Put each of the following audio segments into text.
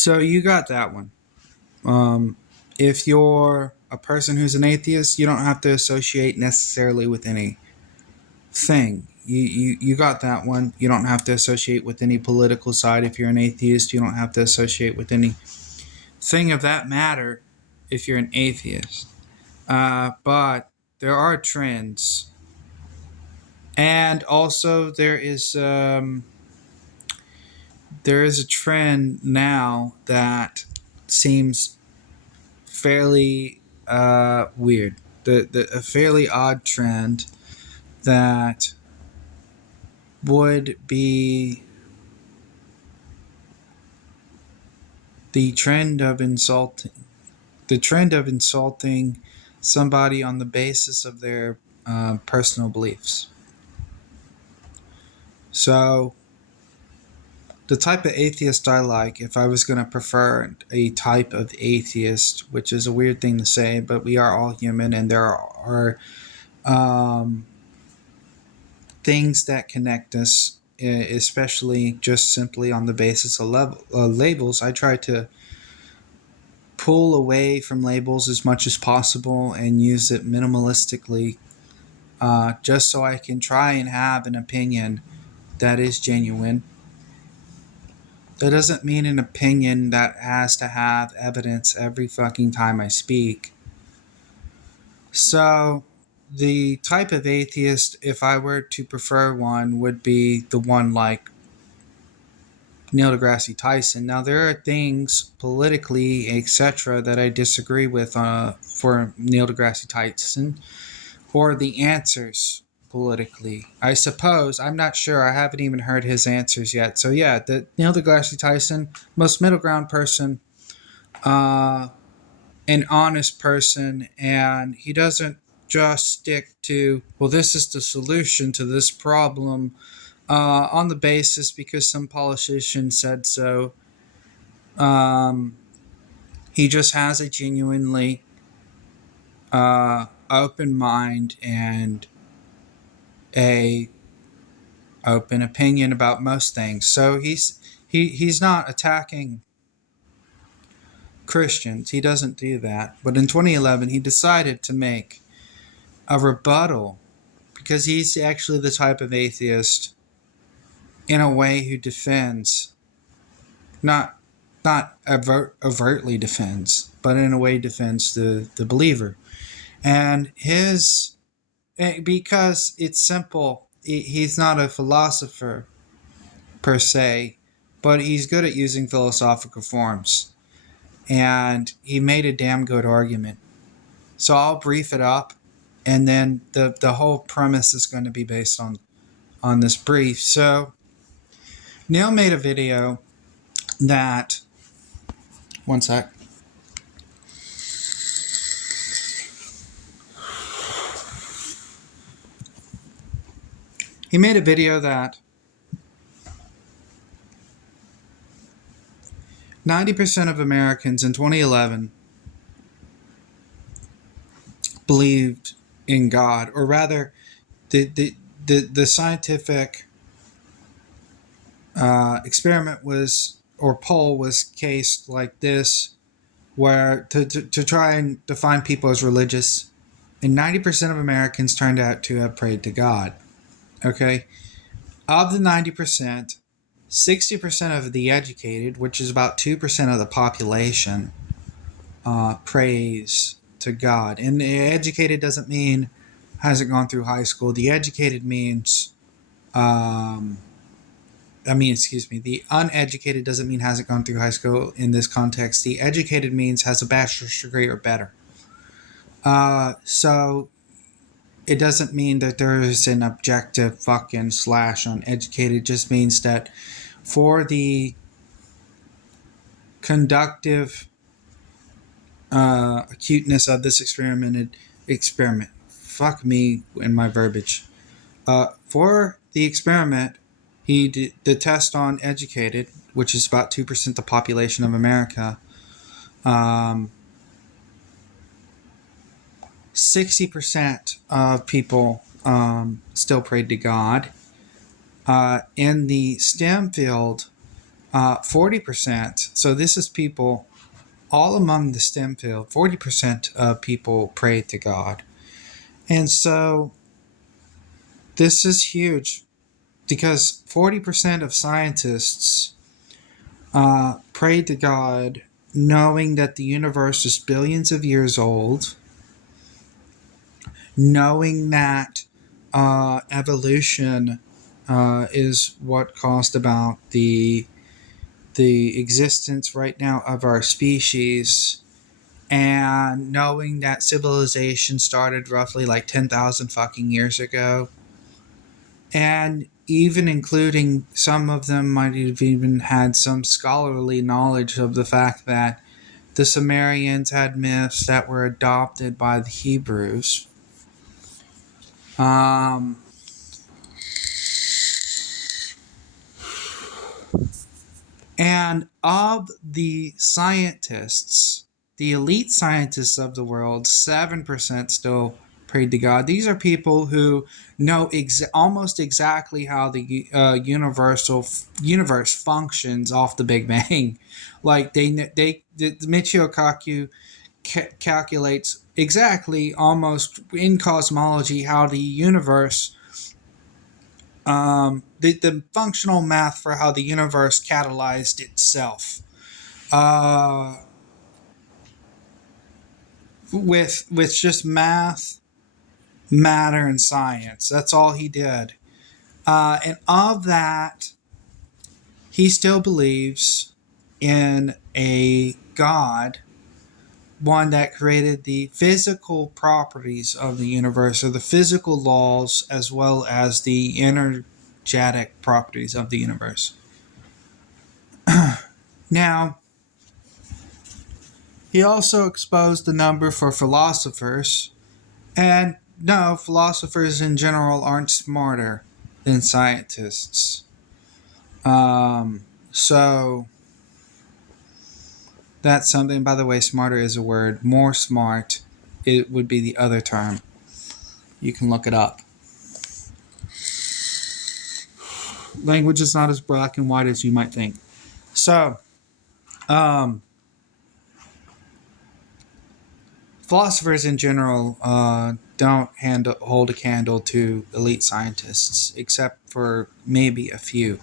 So you got that one. If you're a person who's an atheist, you don't have to associate necessarily with any thing. You got that one. You don't have to associate with any political side if you're an atheist. You don't have to associate with any thing of that matter if you're an atheist. But there are trends. And also there is a trend now that seems fairly weird. A fairly odd trend that would be the trend of insulting somebody on the basis of their personal beliefs. So the type of atheist I like, if I was going to prefer a type of atheist, which is a weird thing to say, but we are all human and there are um, things that connect us, especially just simply on the basis of labels. I try to pull away from labels as much as possible and use it minimalistically, just so I can try and have an opinion that is genuine. That doesn't mean an opinion that has to have evidence every fucking time I speak. So, the type of atheist, if I were to prefer one, would be the one like Neil deGrasse Tyson. Now, there are things politically, etc., that I disagree with for Neil deGrasse Tyson, or the answers politically. I suppose, I'm not sure, I haven't even heard his answers yet. So, yeah, the Neil deGrasse Tyson, most middle ground person, uh, an honest person, and he doesn't just stick to, well, this is the solution to this problem on the basis because some politician said so. Um, he just has a genuinely open mind and a open opinion about most things. So he's not attacking Christians. He doesn't do that. But in 2011, he decided to make a rebuttal because he's actually the type of atheist in a way who defends, not overtly defends, but in a way defends the believer. And because it's simple, he's not a philosopher per se, but he's good at using philosophical forms. And he made a damn good argument. So I'll brief it up, and then the whole premise is going to be based on this brief. So Neil made a video that, one sec. He made a video that 90% of Americans in 2011 believed in God, or rather, the scientific experiment was, or poll was cased like this, where to try and define people as religious, and 90% of Americans turned out to have prayed to God. Okay? Of the 90%, 60% of the educated, which is about 2% of the population, prays to God. And the educated doesn't mean hasn't gone through high school. The educated means, the uneducated doesn't mean hasn't gone through high school in this context. The educated means has a bachelor's degree or better. So it doesn't mean that there is an objective fucking slash on educated. It just means that for the conductive acuteness of this experiment, fuck me in my verbiage. For the experiment, he did the test on educated, which is about 2% of the population of America. 60% of people still prayed to God. In the STEM field, 40%, so this is people all among the STEM field, 40% of people pray to God. And so this is huge because 40% of scientists pray to God knowing that the universe is billions of years old, knowing that evolution is what caused about the existence right now of our species, and knowing that civilization started roughly like 10,000 fucking years ago, and even including some of them might have even had some scholarly knowledge of the fact that the Sumerians had myths that were adopted by the Hebrews. And of the scientists, the elite scientists of the world, 7% still prayed to God. These are people who know almost exactly how the universe functions off the Big Bang. Like Michio Kaku calculates exactly, almost in cosmology, how the universe, the functional math for how the universe catalyzed itself, with just math, matter, and science. That's all he did, and of that, he still believes in a God, one that created the physical properties of the universe, or the physical laws, as well as the energetic properties of the universe. Now, he also exposed the number for philosophers, and no, philosophers in general aren't smarter than scientists. So that's something, by the way, smarter is a word. More smart, it would be the other term. You can look it up. Language is not as black and white as you might think. So, philosophers in general don't hold a candle to elite scientists, except for maybe a few.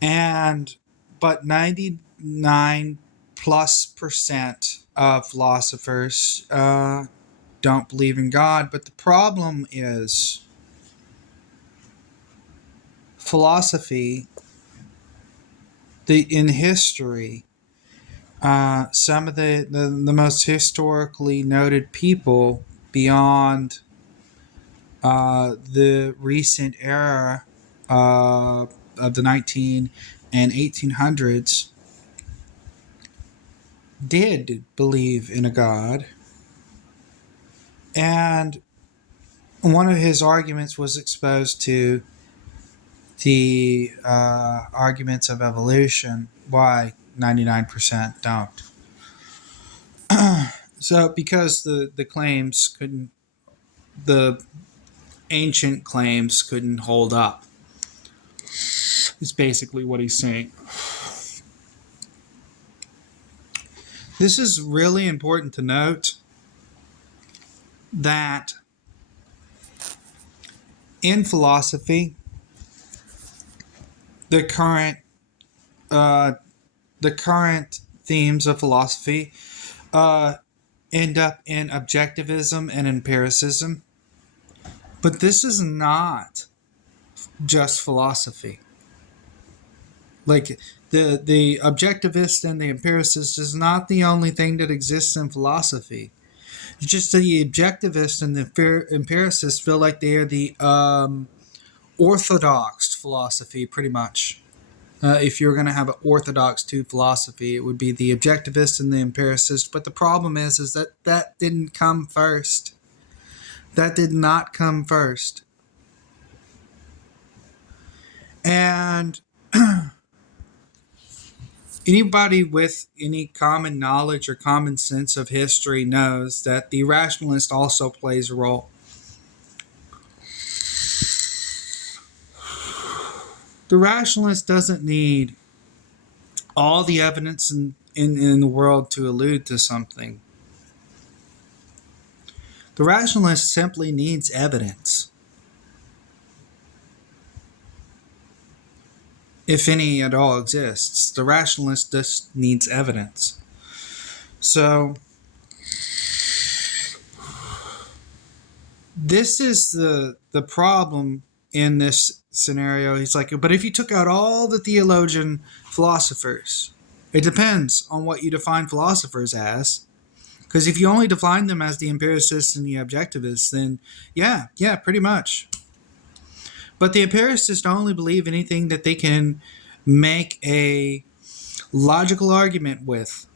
But 99+% of philosophers don't believe in God. But the problem is philosophy, in history, some of the most historically noted people beyond the recent era of the 19 and 1800s did believe in a God. And one of his arguments was exposed to the arguments of evolution, why 99% don't. So, because the claims couldn't, the ancient claims couldn't hold up, is basically what he's saying. This is really important to note that in philosophy, the current themes of philosophy end up in objectivism and empiricism. But this is not just philosophy. Like, the objectivist and the empiricist is not the only thing that exists in philosophy. It's just the objectivist and the empiricist feel like they are the orthodox philosophy, pretty much. If you're going to have an orthodox to philosophy, it would be the objectivist and the empiricist. But the problem is that didn't come first. That did not come first. And anybody with any common knowledge or common sense of history knows that the rationalist also plays a role. The rationalist doesn't need all the evidence in the world to allude to something. The rationalist simply needs evidence, if any at all exists. The rationalist just needs evidence. So this is the problem in this scenario. He's like, but if you took out all the theologian philosophers, it depends on what you define philosophers as. Because if you only define them as the empiricists and the objectivists, then yeah, pretty much. But the empiricists only believe anything that they can make a logical argument with.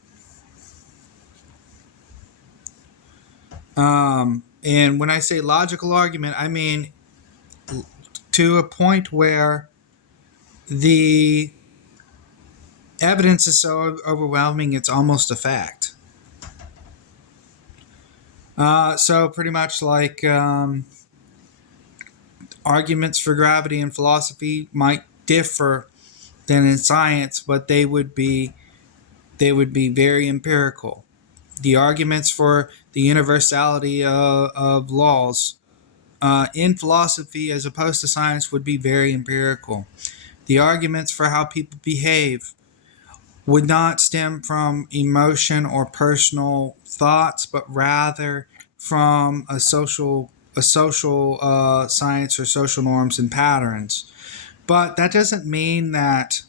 And when I say logical argument, I mean to a point where the evidence is so overwhelming it's almost a fact. So pretty much like arguments for gravity in philosophy might differ than in science, but they would be very empirical. The arguments for the universality of laws in philosophy as opposed to science would be very empirical. The arguments for how people behave would not stem from emotion or personal thoughts, but rather from a social science or social norms and patterns. But that doesn't mean that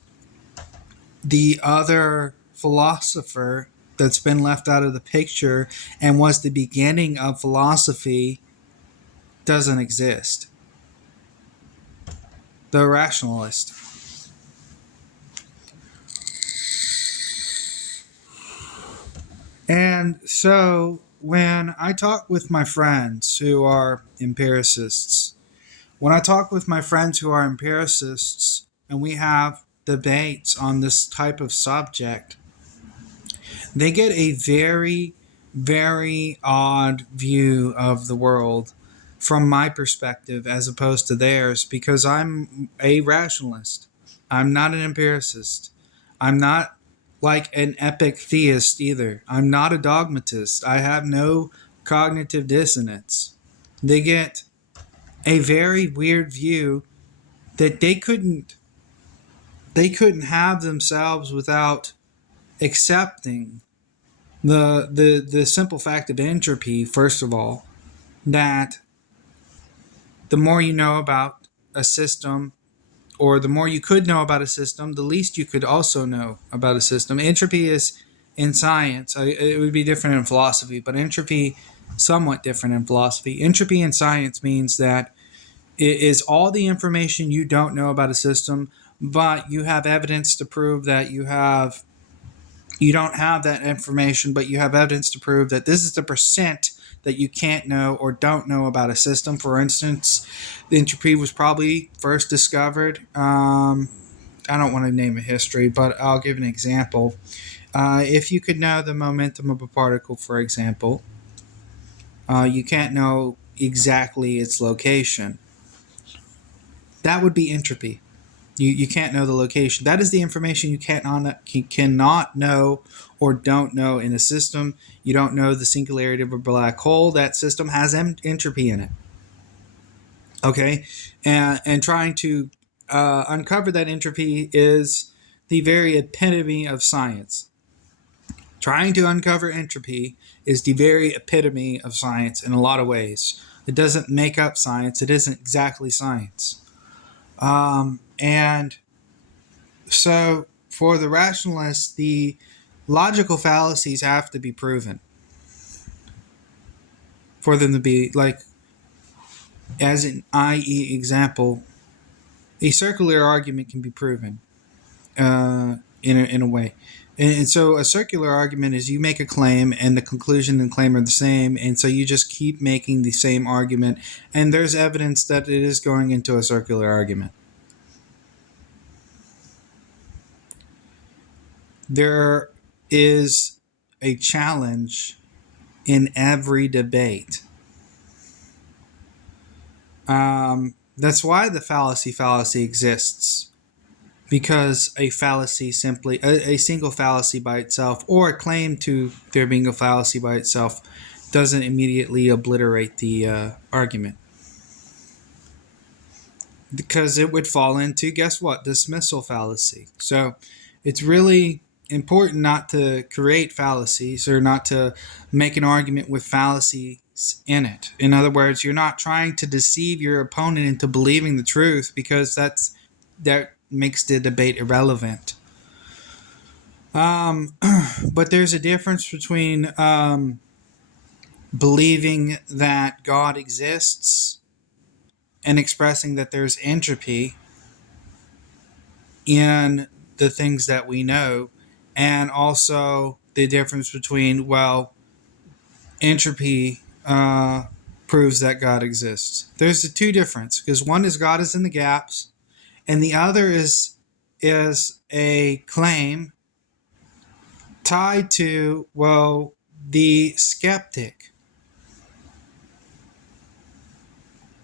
the other philosopher that's been left out of the picture and was the beginning of philosophy doesn't exist. The rationalist. And so when I talk with my friends who are empiricists, and we have debates on this type of subject, they get a very, very odd view of the world from my perspective as opposed to theirs, because I'm a rationalist. I'm not an empiricist. I'm not like an epic theist either. I'm not a dogmatist. I have no cognitive dissonance. They get a very weird view that they couldn't have themselves without accepting the simple fact of entropy. First of all, that the more you know about a system, or the more you could know about a system, the least you could also know about a system. Entropy is in science. It would be different in philosophy, but entropy somewhat different in philosophy. Entropy in science means that it is all the information you don't know about a system, but you have evidence to prove that you don't have that information, but you have evidence to prove that this is the percent that you can't know or don't know about a system. For instance, the entropy was probably first discovered. I don't want to name a history, but I'll give an example. If you could know the momentum of a particle, for example, you can't know exactly its location. That would be entropy. You can't know the location. That is the information you cannot know or don't know in a system. You don't know the singularity of a black hole. That system has entropy in it. Okay? And trying to uncover that entropy is the very epitome of science. Trying to uncover entropy is the very epitome of science in a lot of ways. It doesn't make up science. It isn't exactly science. And so for the rationalists, the logical fallacies have to be proven for them to be like, as an i.e. example, a circular argument can be proven in a way. And so a circular argument is you make a claim and the conclusion and claim are the same, and so you just keep making the same argument, and there's evidence that it is going into a circular argument. There is a challenge in every debate. That's why the fallacy exists. because a fallacy simply, a single fallacy by itself, or a claim to there being a fallacy by itself, doesn't immediately obliterate the argument. Because it would fall into, guess what, dismissal fallacy. So it's really important not to create fallacies or not to make an argument with fallacies in it. In other words, you're not trying to deceive your opponent into believing the truth, because that makes the debate irrelevant. But there's a difference between believing that God exists and expressing that there's entropy in the things that we know, and also the difference between, well, entropy proves that God exists. There's the two difference, because one is God is in the gaps, and the other is a claim tied to, well, the skeptic.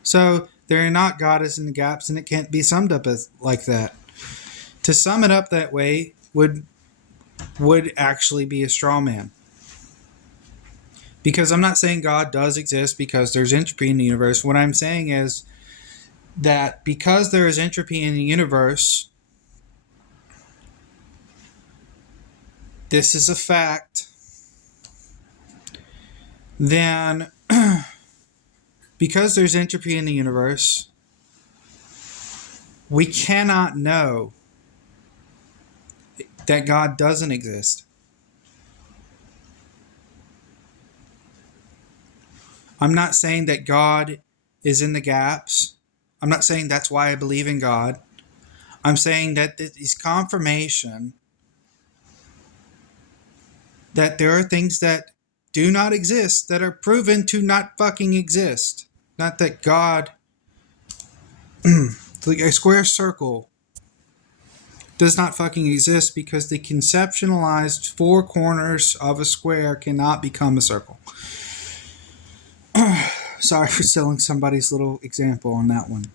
So they're not God is in the gaps, and it can't be summed up as like that. To sum it up that way would actually be a straw man. Because I'm not saying God does exist because there's entropy in the universe. What I'm saying is that because there is entropy in the universe, this is a fact, then because there's entropy in the universe, we cannot know that God doesn't exist. I'm not saying that God is in the gaps. I'm not saying that's why I believe in God. I'm saying that it is confirmation that there are things that do not exist that are proven to not fucking exist. Not that God, like a square circle, does not fucking exist because the conceptualized four corners of a square cannot become a circle. Sorry for stealing somebody's little example on that one.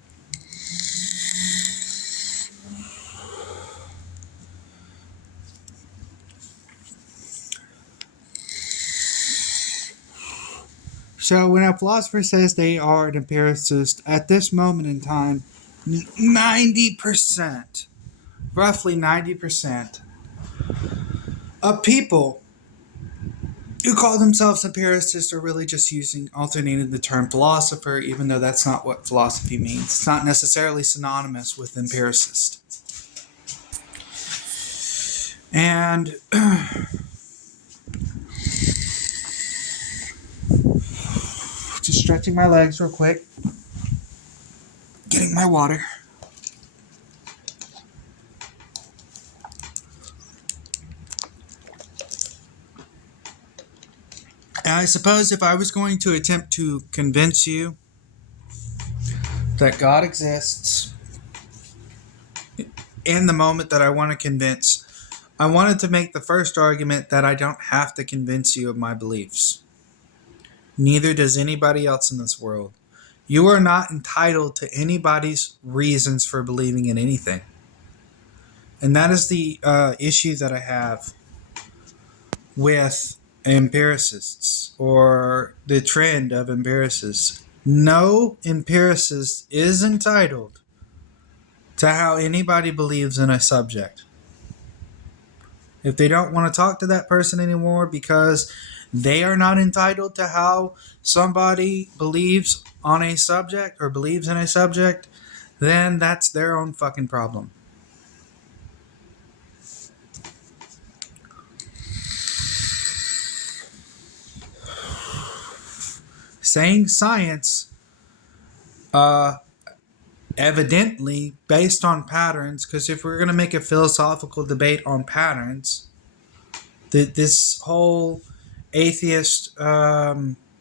So when a philosopher says they are an empiricist, at this moment in time, 90%, roughly 90% of people who call themselves empiricists are really just alternating the term philosopher, even though that's not what philosophy means. It's not necessarily synonymous with empiricist. And just stretching my legs real quick, getting my water. And I suppose if I was going to attempt to convince you that God exists in the moment that I want to convince, I wanted to make the first argument that I don't have to convince you of my beliefs. Neither does anybody else in this world. You are not entitled to anybody's reasons for believing in anything. And that is the issue that I have with empiricists, or the trend of empiricists. No empiricist is entitled to how anybody believes in a subject. If they don't want to talk to that person anymore because they are not entitled to how somebody believes on a subject or believes in a subject, then that's their own fucking problem. Saying science, evidently based on patterns, because if we're going to make a philosophical debate on patterns, this whole atheist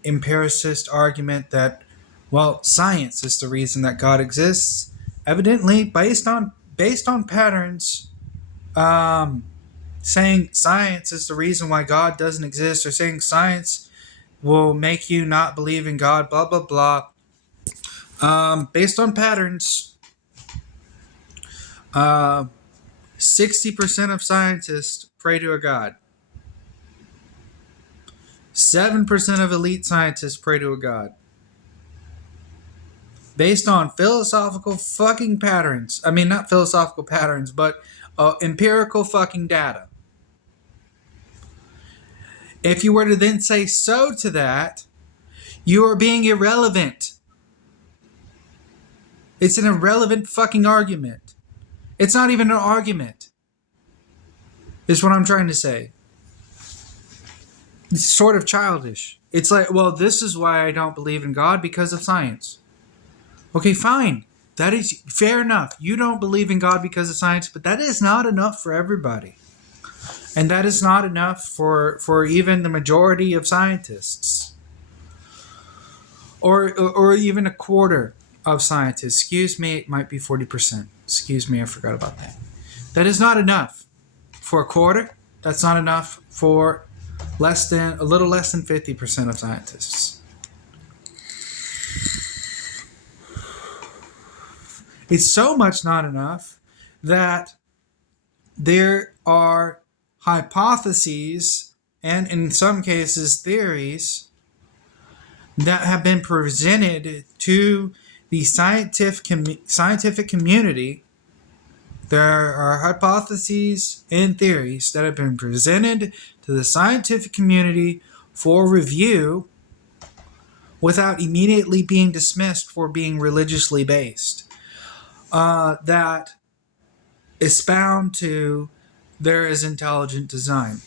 empiricist argument that, well, science is the reason that God exists, evidently based on patterns, saying science is the reason why God doesn't exist, or saying science will make you not believe in God, blah blah blah. Based on patterns, 60% of scientists pray to a god. 7% of elite scientists pray to a god. Based on philosophical fucking patterns. I mean, not philosophical patterns, but empirical fucking data. If you were to then say so to that, you are being irrelevant. It's an irrelevant fucking argument. It's not even an argument, is what I'm trying to say. It's sort of childish. It's like, well, this is why I don't believe in God, because of science. Okay, fine. That is fair enough. You don't believe in God because of science, but that is not enough for everybody. And that is not enough for even the majority of scientists. Or even a quarter of scientists. Excuse me, it might be 40%. Excuse me, I forgot about that. That is not enough for a quarter. That's not enough for a little less than 50% of scientists. It's so much not enough that there are hypotheses and in some cases theories that have been presented to the scientific community. There are hypotheses and theories that have been presented to the scientific community for review without immediately being dismissed for being religiously based. That expound to there is intelligent design.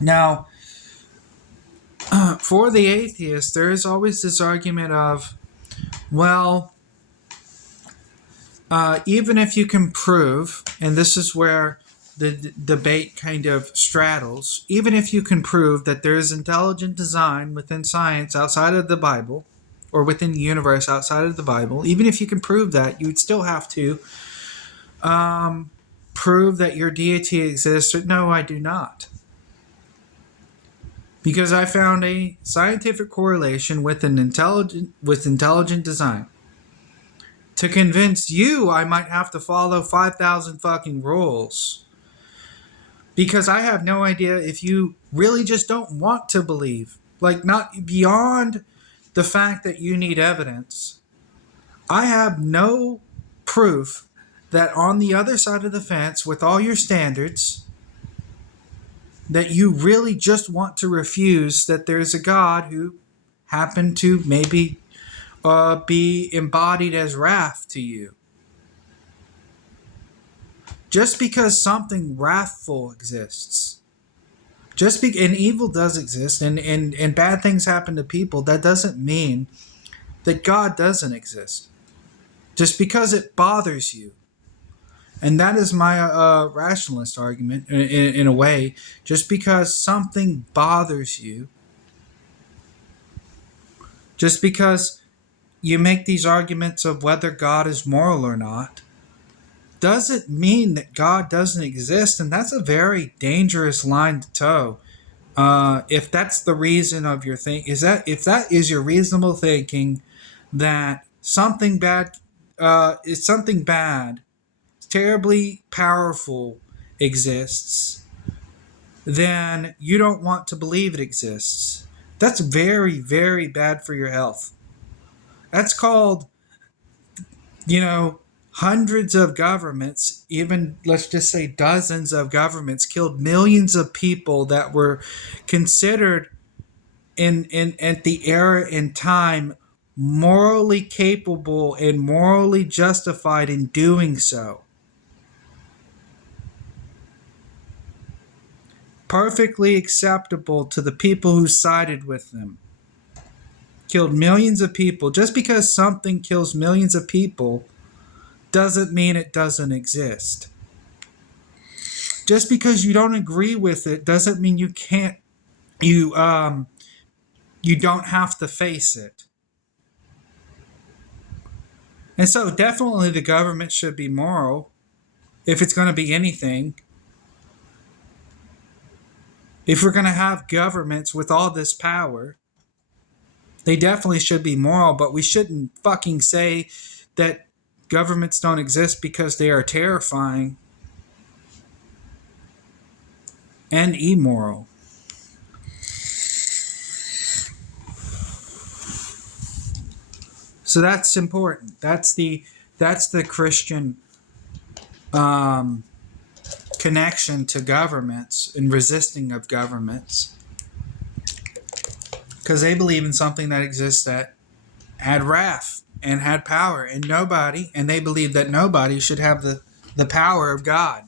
Now, for the atheist, there is always this argument of, well, even if you can prove, and this is where the debate kind of straddles, even if you can prove that there is intelligent design within science outside of the Bible, or within the universe outside of the Bible, even if you can prove that, you would still have to prove that your deity exists. No, I do not. Because I found a scientific correlation with intelligent design. To convince you, I might have to follow 5,000 fucking rules. Because I have no idea if you really just don't want to believe. Like, not beyond the fact that you need evidence. I have no proof that on the other side of the fence, with all your standards, that you really just want to refuse that there's a God who happened to maybe be embodied as wrath to you. Just because something wrathful exists, and evil does exist, and bad things happen to people, that doesn't mean that God doesn't exist. Just because it bothers you. And that is my rationalist argument, in a way. Just because something bothers you, just because you make these arguments of whether God is moral or not, doesn't mean that God doesn't exist. And that's a very dangerous line to toe. If that's the reason of your if that is your reasonable thinking, that something bad is something bad, terribly powerful exists, then you don't want to believe it exists. That's very, very bad for your health. That's called, hundreds of governments, even let's just say dozens of governments, killed millions of people that were considered at the era in time morally capable and morally justified in doing so. Perfectly acceptable to the people who sided with them. Killed millions of people. Just because something kills millions of people doesn't mean it doesn't exist. Just because you don't agree with it doesn't mean you don't have to face it. And so definitely the government should be moral, if it's going to be anything. If we're going to have governments with all this power, they definitely should be moral, but we shouldn't fucking say that governments don't exist because they are terrifying. and immoral. So that's important. That's the Christian um, connection to governments and resisting of governments, because they believe in something that exists that had wrath and had power, and they believe that nobody should have the power of God,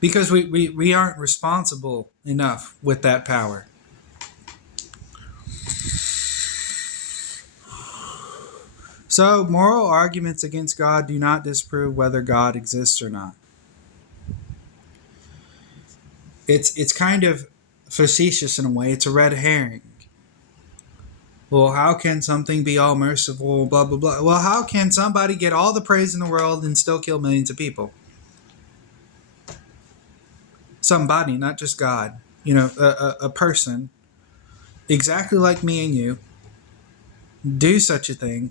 because we aren't responsible enough with that power. So moral arguments against God do not disprove whether God exists or not. It's kind of facetious in a way. It's a red herring. Well, how can something be all merciful, blah, blah, blah? Well, how can somebody get all the praise in the world and still kill millions of people? Somebody, not just God. A person, exactly like me and you, do such a thing,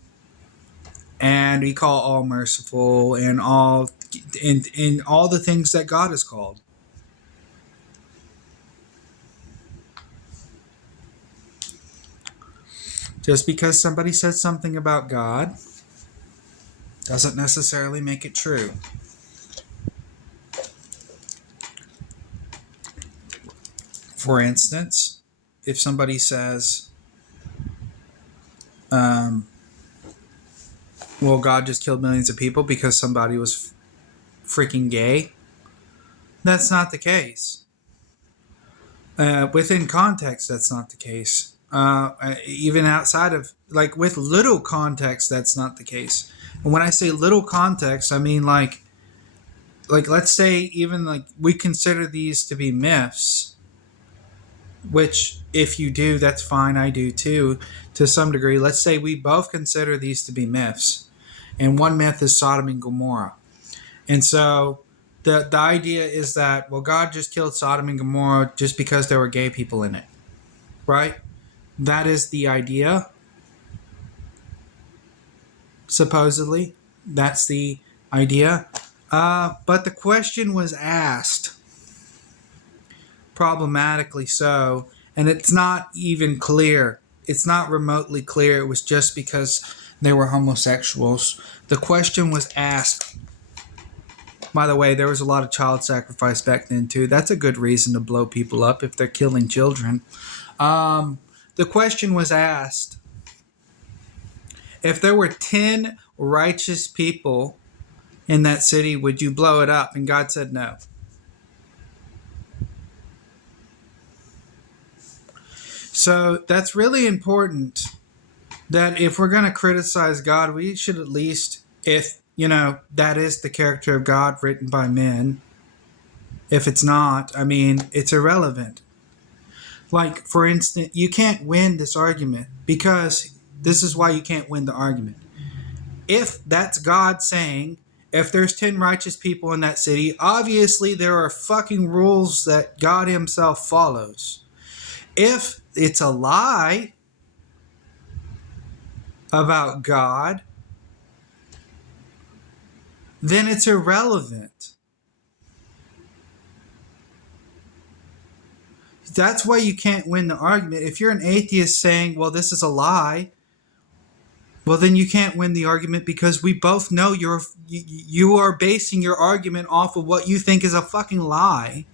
and we call all merciful and all the things that God is called. Just because somebody says something about God doesn't necessarily make it true. For instance, if somebody says, well, God just killed millions of people because somebody was freaking gay, that's not the case. Within context, that's not the case. Even outside of, like, with little context, that's not the case. And when I say little context, I mean like let's say even like we consider these to be myths, which if you do, that's fine. I do too, to some degree. Let's say we both consider these to be myths, and one myth is Sodom and Gomorrah. And so the idea is that, well, God just killed Sodom and Gomorrah just because there were gay people in it, right? That is the idea. Supposedly, that's the idea. But the question was asked, problematically so, and it's not even clear. It's not remotely clear it was just because they were homosexuals. The question was asked. By the way, there was a lot of child sacrifice back then too. That's a good reason to blow people up if they're killing children. The question was asked, if there were 10 righteous people in that city, would you blow it up? And God said no. So that's really important, that if we're going to criticize God, we should at least, if, that is the character of God written by men. If it's not, I mean, it's irrelevant. Like, for instance, you can't win this argument, because this is why you can't win the argument. If that's God saying, if there's 10 righteous people in that city, obviously there are fucking rules that God himself follows. If it's a lie about God, then it's irrelevant. That's why you can't win the argument. If you're an atheist saying, well, this is a lie, well, then you can't win the argument, because we both know you are basing your argument off of what you think is a fucking lie.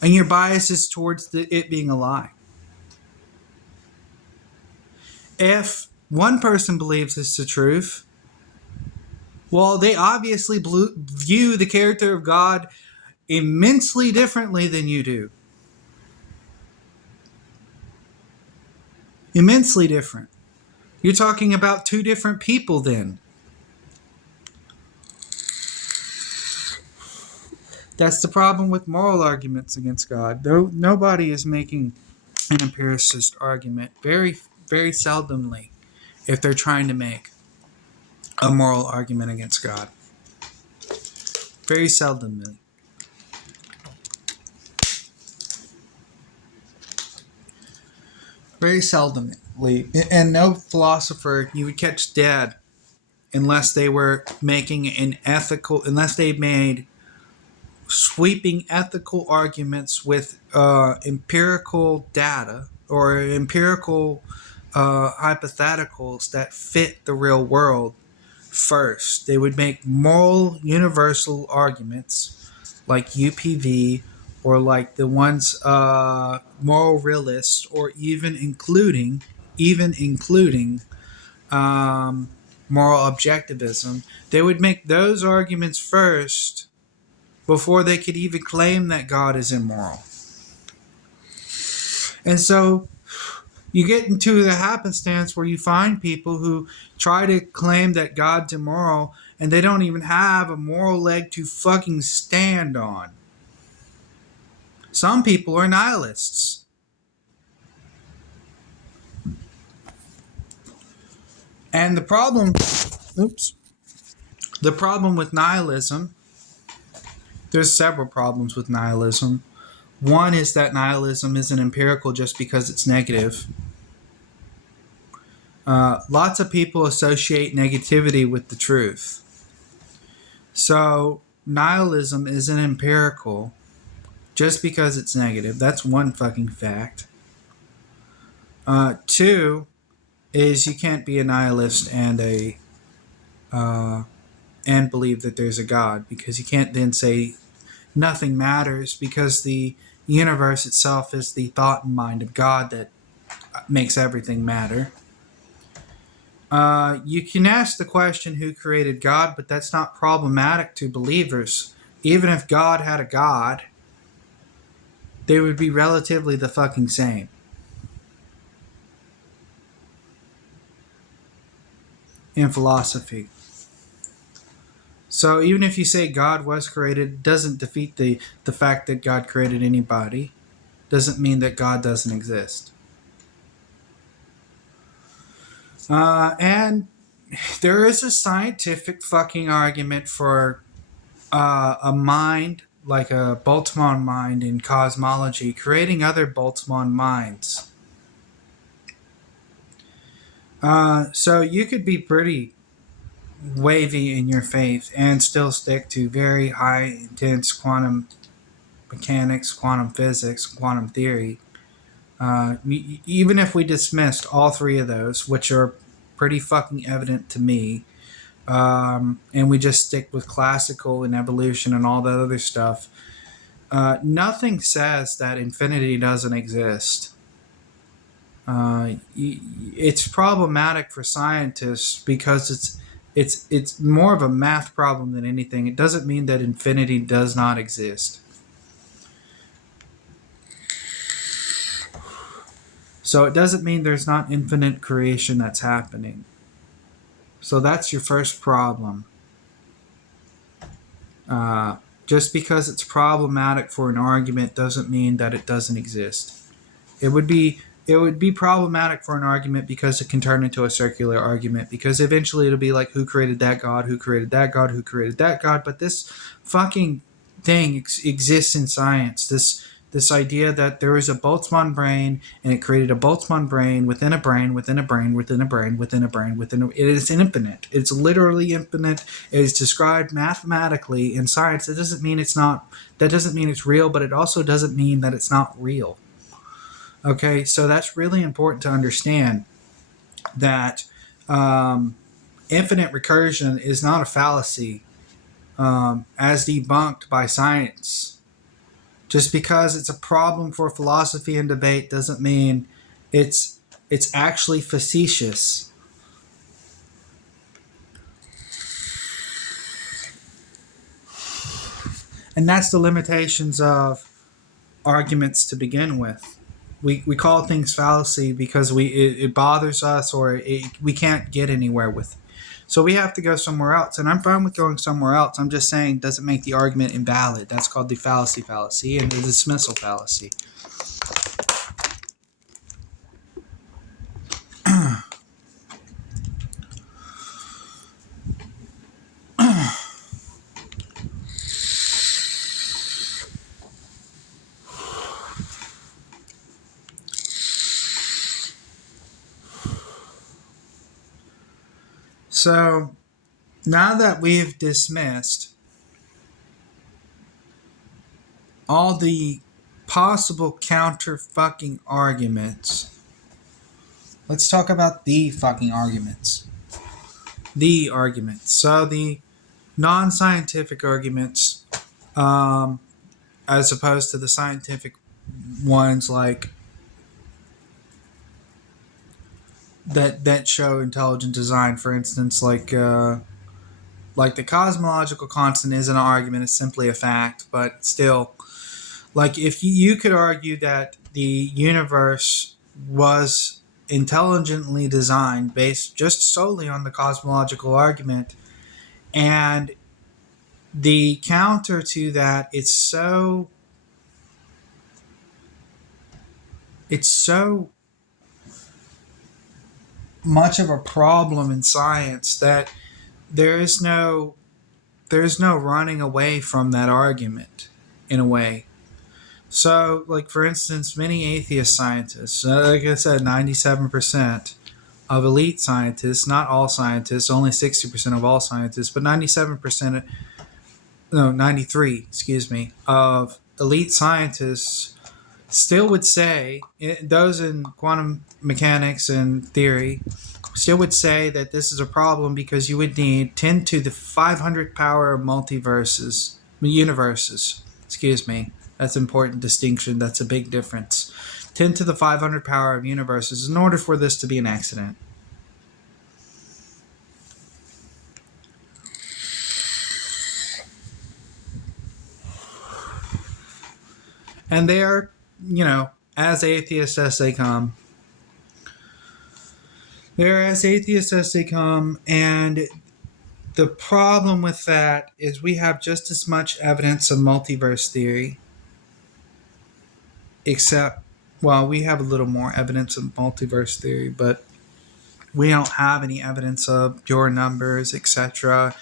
And your bias is towards it being a lie. If one person believes it's the truth, well, they obviously view the character of God immensely differently than you do. Immensely different. You're talking about two different people then. That's the problem with moral arguments against God. Though nobody is making an empiricist argument, very, very seldomly, if they're trying to make a moral argument against God. Very seldomly. Very seldomly. And no philosopher you would catch dead unless they were making unless they made sweeping ethical arguments with empirical data or empirical hypotheticals that fit the real world first. They would make moral universal arguments like UPV or like the ones moral realists, or even including moral objectivism. They would make those arguments first before they could even claim that God is immoral. And so you get into the happenstance where you find people who try to claim that God's immoral and they don't even have a moral leg to fucking stand on. Some people are nihilists. And the problem with nihilism, there's several problems with nihilism. One is that nihilism isn't empirical just because it's negative. Lots of people associate negativity with the truth. So nihilism isn't empirical just because it's negative. That's one fucking fact. Two is you can't be a nihilist and believe that there's a God, because you can't then say nothing matters, because the universe itself is the thought and mind of God that makes everything matter. You can ask the question, who created God? But that's not problematic to believers. Even if God had a God, they would be relatively the fucking same. In philosophy. So even if you say God was created, it doesn't defeat the fact that God created anybody. Doesn't mean that God doesn't exist. And there is a scientific fucking argument for a mind, like a Boltzmann mind in cosmology, creating other Boltzmann minds. So you could be pretty wavy in your faith and still stick to very high intense quantum mechanics, quantum physics, quantum theory. Even if we dismissed all three of those, which are pretty fucking evident to me, and we just stick with classical and evolution and all that other stuff, nothing says that infinity doesn't exist. It's problematic for scientists because it's more of a math problem than anything. It doesn't mean that infinity does not exist. So it doesn't mean there's not infinite creation that's happening. So that's your first problem. Just because it's problematic for an argument doesn't mean that it doesn't exist. It would be problematic for an argument because it can turn into a circular argument, because eventually it'll be like, who created that God, who created that God, who created that God. But this fucking thing exists in science. This idea that there is a Boltzmann brain and it created a Boltzmann brain within a brain within a brain within a brain within a brain it is infinite. It's literally infinite. It is described mathematically in science. That doesn't mean it's real, but it also doesn't mean that it's not real. Okay, so that's really important to understand, that infinite recursion is not a fallacy as debunked by science. Just because it's a problem for philosophy and debate doesn't mean it's actually facetious. And that's the limitations of arguments to begin with. We call things fallacy because it bothers us, or we can't get anywhere with it. So we have to go somewhere else. And I'm fine with going somewhere else. I'm just saying, doesn't make the argument invalid. That's called the fallacy and the dismissal fallacy. So now that we've dismissed all the possible counter fucking arguments. Let's talk about the fucking arguments. The arguments. So the non-scientific arguments, as opposed to the scientific ones, like that show intelligent design, for instance, like the cosmological constant isn't an argument; it's simply a fact. But still, like if you could argue that the universe was intelligently designed based just solely on the cosmological argument, and the counter to that, it's so much of a problem in science that there is no running away from that argument in a way. So, like for instance, many atheist scientists, like I said, 97% of elite scientists, not all scientists, only 60% of all scientists, but 97%, no, 93, excuse me, of elite scientists still would say, those in quantum mechanics and theory, still would say that this is a problem because you would need 10 to the 500 power of universes. Excuse me. That's an important distinction. That's a big difference. 10 to the 500 power of universes in order for this to be an accident. And they are, as atheists as they come. They're as atheists as they come, and the problem with that is we have just as much evidence of multiverse theory, except, well, we have a little more evidence of multiverse theory, but we don't have any evidence of pure numbers, etc.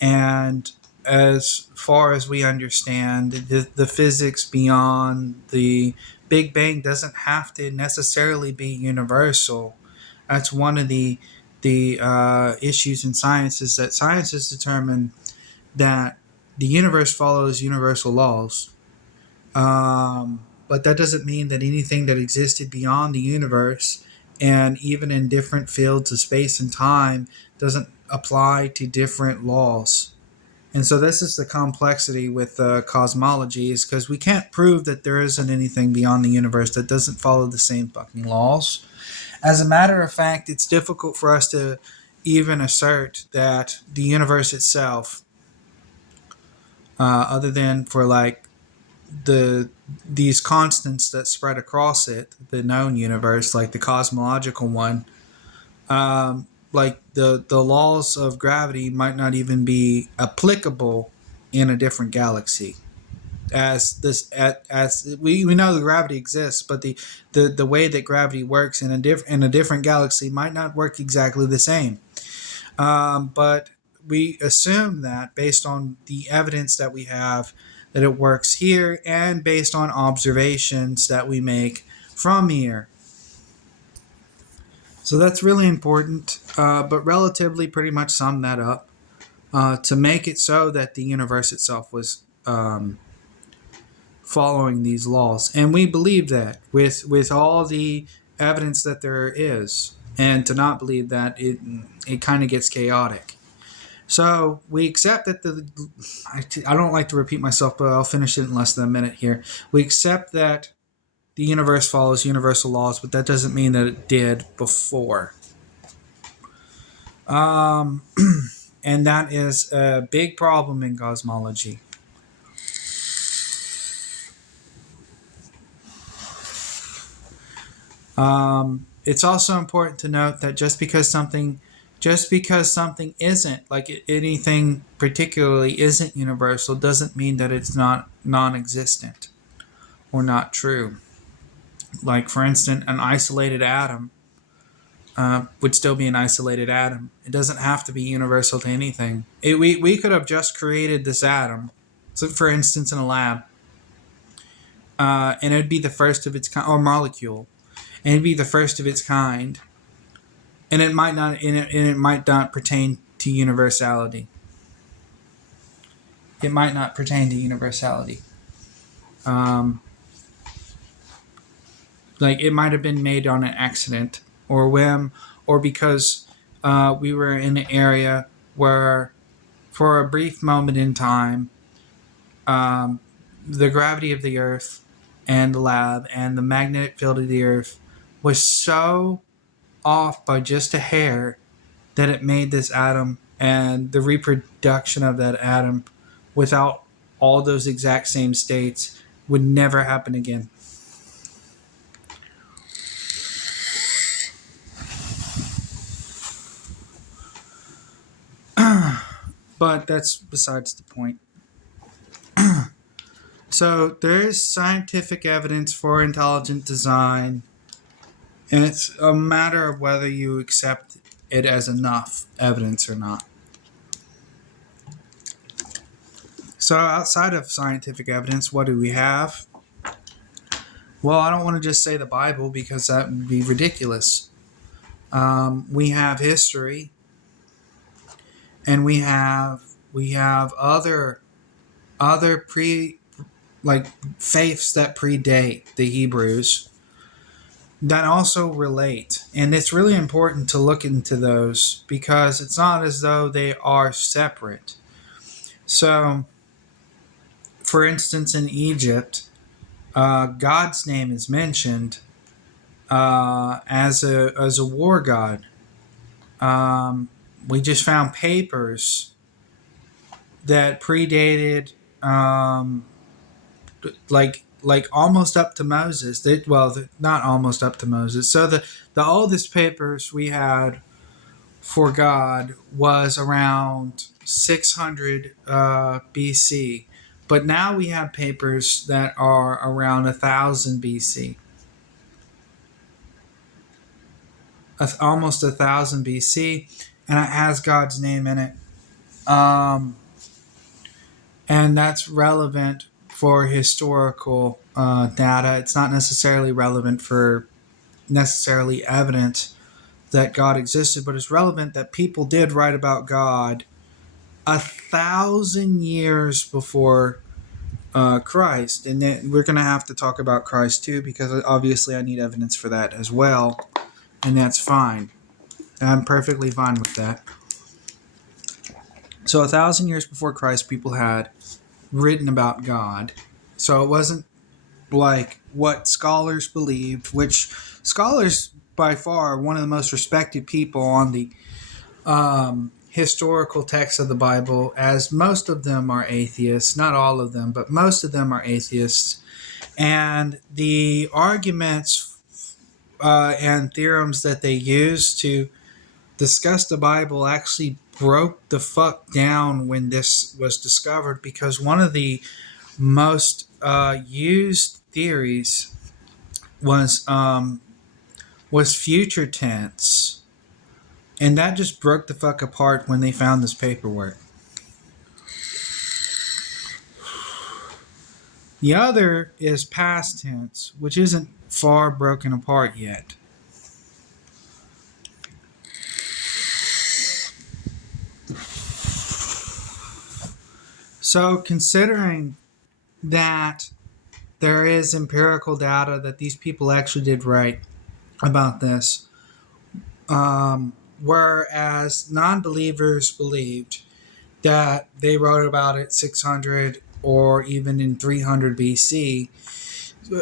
And as far as we understand, the physics beyond the Big Bang doesn't have to necessarily be universal. That's one of the issues in science, is that science has determined that the universe follows universal laws. But that doesn't mean that anything that existed beyond the universe, and even in different fields of space and time, doesn't apply to different laws. And so this is the complexity with cosmology, is because we can't prove that there isn't anything beyond the universe that doesn't follow the same fucking laws. As a matter of fact, it's difficult for us to even assert that the universe itself, other than for like these constants that spread across it, the known universe, like the cosmological one, like the laws of gravity might not even be applicable in a different galaxy. As we know, the gravity exists, but the way that gravity works in a different galaxy might not work exactly the same. But we assume that based on the evidence that we have, that it works here, and based on observations that we make from here. So that's really important, but relatively pretty much sum that up to make it so that the universe itself was following these laws. And we believe that with all the evidence that there is. And to not believe that, it kind of gets chaotic. So we accept that I don't like to repeat myself, but I'll finish it in less than a minute here. We accept that the universe follows universal laws, but that doesn't mean that it did before. And that is a big problem in cosmology. It's also important to note that just because something isn't, like anything particularly isn't universal, doesn't mean that it's not non-existent or not true. Like, for instance, an isolated atom would still be an isolated atom. It doesn't have to be universal to anything. We could have just created this atom, so for instance, in a lab, and it would be the first of its kind, or molecule, and it'd be the first of its kind, and it might not pertain to universality. It might not pertain to universality. Um, like it might have been made on an accident or whim, or because we were in an area where, for a brief moment in time, um, the gravity of the Earth and the lab and the magnetic field of the Earth was so off by just a hair that it made this atom, and the reproduction of that atom without all those exact same states would never happen again. But that's besides the point. So there is scientific evidence for intelligent design, and it's a matter of whether you accept it as enough evidence or not. So outside of scientific evidence, what do we have? Well, I don't want to just say the Bible because that would be ridiculous. We have history, and we have other faiths that predate the Hebrews that also relate, and it's really important to look into those because it's not as though they are separate. So, for instance, in Egypt, God's name is mentioned as a war god. We just found papers that predated like almost up to Moses. Not almost up to Moses. So the oldest papers we had for God was around 600 BC, but now we have papers that are around 1000 BC, almost 1000 BC, and it has God's name in it. And that's relevant for historical data. It's not necessarily relevant for necessarily evidence that God existed, but it's relevant that people did write about God 1,000 years before Christ. And then we're going to have to talk about Christ too, because obviously I need evidence for that as well, and that's fine. I'm perfectly fine with that. So 1,000 years before Christ, people had written about God. So it wasn't like what scholars believed, which scholars by far are one of the most respected people on the historical texts of the Bible, as most of them are atheists. Not all of them, but most of them are atheists. And the arguments and theorems that they use to discuss the Bible actually broke the fuck down when this was discovered, because one of the most used theories was future tense, and that just broke the fuck apart when they found this paperwork. The other is past tense, which isn't far broken apart yet. So, considering that there is empirical data that these people actually did write about this, whereas non-believers believed that they wrote about it 600 or even in 300 BC,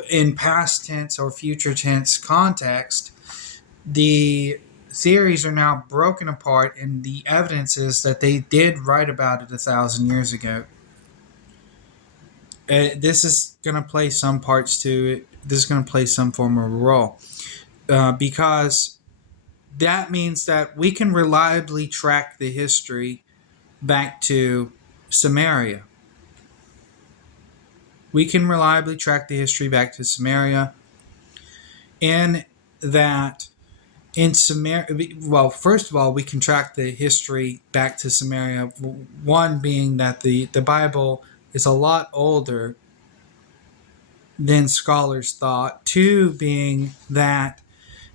in past tense or future tense context, the theories are now broken apart, and the evidence is that they did write about it 1,000 years ago. This is going to play some parts to it. This is going to play some form of a role, because that means that we can reliably track the history back to Samaria. We can reliably track the history back to Samaria, in that in Samaria, well, first of all, we can track the history back to Samaria. One being that the Bible is a lot older than scholars thought. Two being that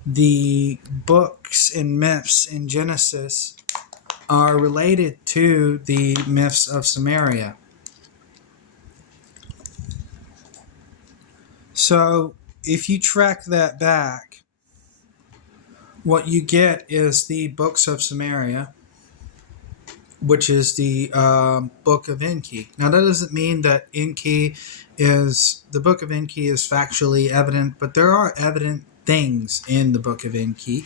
the books and myths in Genesis are related to the myths of Samaria. So if you track that back, what you get is the Books of Samaria, which is the Book of Enki. Now, that doesn't mean that the Book of Enki is factually evident, but there are evident things in the Book of Enki.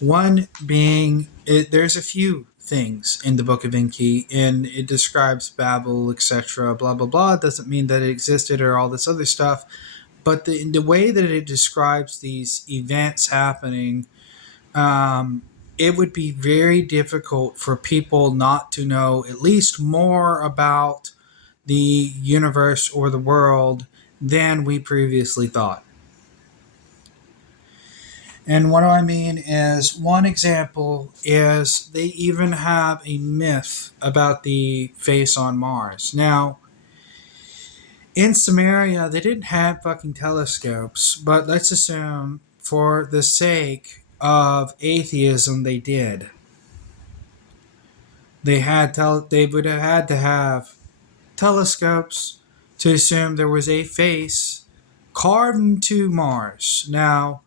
One being, there's a few things in the Book of Enki, and it describes Babel, etc., blah, blah, blah. It doesn't mean that it existed or all this other stuff, but the way that it describes these events happening, um, it would be very difficult for people not to know at least more about the universe or the world than we previously thought. And what I mean is, one example is they even have a myth about the face on Mars. Now, in Samaria, they didn't have fucking telescopes, but let's assume, for the sake of atheism, they did. They would have had to have telescopes to assume there was a face carved into Mars. Now,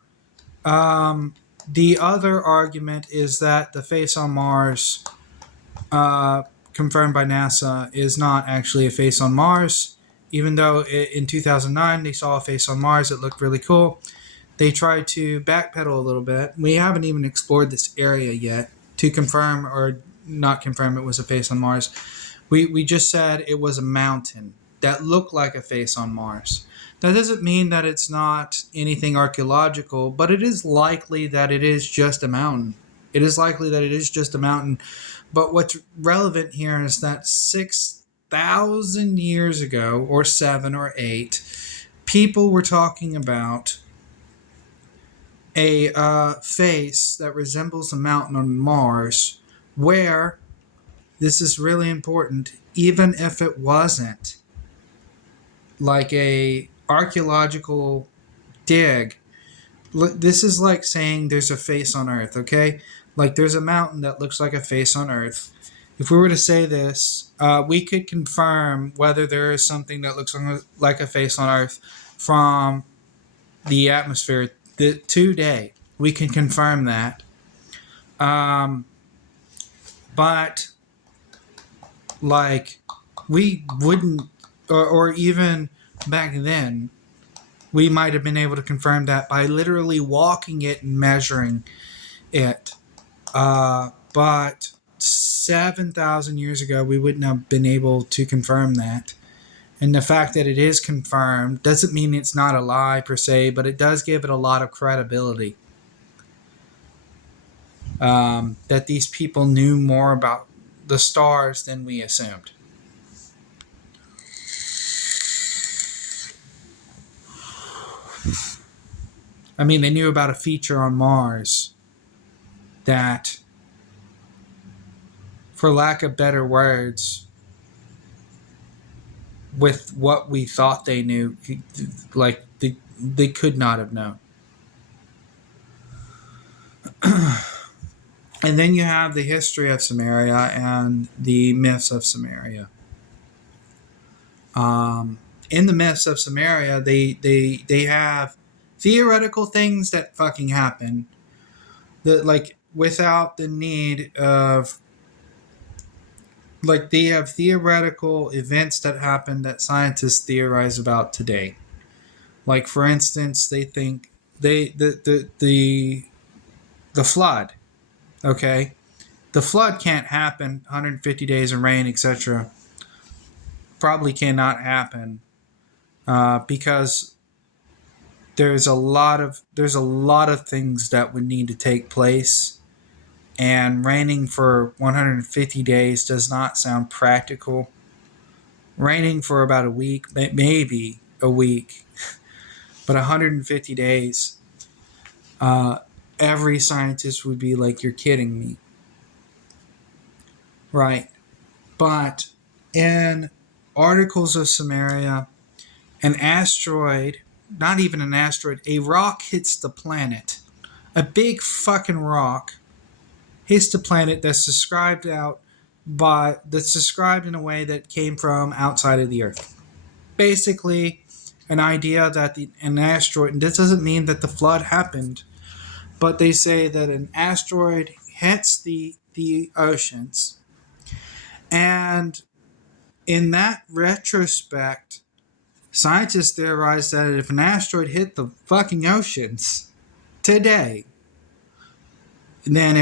the other argument is that the face on Mars, confirmed by NASA, is not actually a face on Mars. Even though in 2009 they saw a face on Mars, it looked really cool. They tried to backpedal a little bit. We haven't even explored this area yet to confirm or not confirm it was a face on Mars. We just said it was a mountain that looked like a face on Mars. That doesn't mean that it's not anything archaeological, but it is likely that it is just a mountain. It is likely that it is just a mountain. But what's relevant here is that 6,000 years ago, or 7 or 8, people were talking about a face that resembles a mountain on Mars, where, this is really important, even if it wasn't like a archaeological dig, this is like saying there's a face on Earth, okay? Like, there's a mountain that looks like a face on Earth. If we were to say this, we could confirm whether there is something that looks like a face on Earth from the atmosphere today. We can confirm that. But, like, we wouldn't, or even back then, we might have been able to confirm that by literally walking it and measuring it. But 7,000 years ago, we wouldn't have been able to confirm that. And the fact that it is confirmed doesn't mean it's not a lie per se, but it does give it a lot of credibility. That these people knew more about the stars than we assumed. I mean, they knew about a feature on Mars that, for lack of better words, with what we thought they knew, like, they could not have known. And then you have the history of Samaria and the myths of Samaria. In the myths of Samaria, they have theoretical things that fucking happen, that, like, without the need of, like, they have theoretical events that happen that scientists theorize about today. Like, for instance, they think the flood. Okay, the flood can't happen. 150 days of rain, etc. Probably cannot happen because there's a lot of things that would need to take place, and raining for 150 days does not sound practical. Raining for about a week, maybe a week, but 150 days, every scientist would be like, you're kidding me. Right. But in Articles of Samaria, an asteroid, not even an asteroid, a rock hits the planet. A big fucking rock hits the planet that's described in a way that came from outside of the Earth. Basically, an idea that an asteroid, and this doesn't mean that the flood happened, but they say that an asteroid hits the oceans, and in that retrospect, scientists theorize that if an asteroid hit the fucking oceans today, then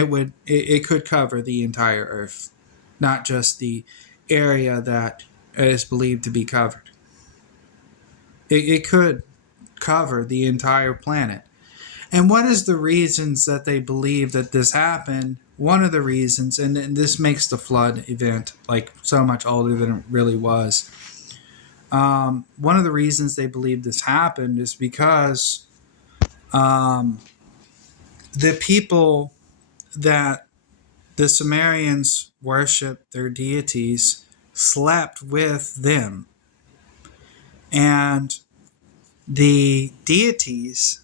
it could cover the entire Earth, not just the area that is believed to be covered. It could cover the entire planet. And what is the reasons that they believe that this happened? One of the reasons, and this makes the flood event like so much older than it really was. One of the reasons they believe this happened is because the people that the Sumerians worshiped, their deities, slept with them. And the deities,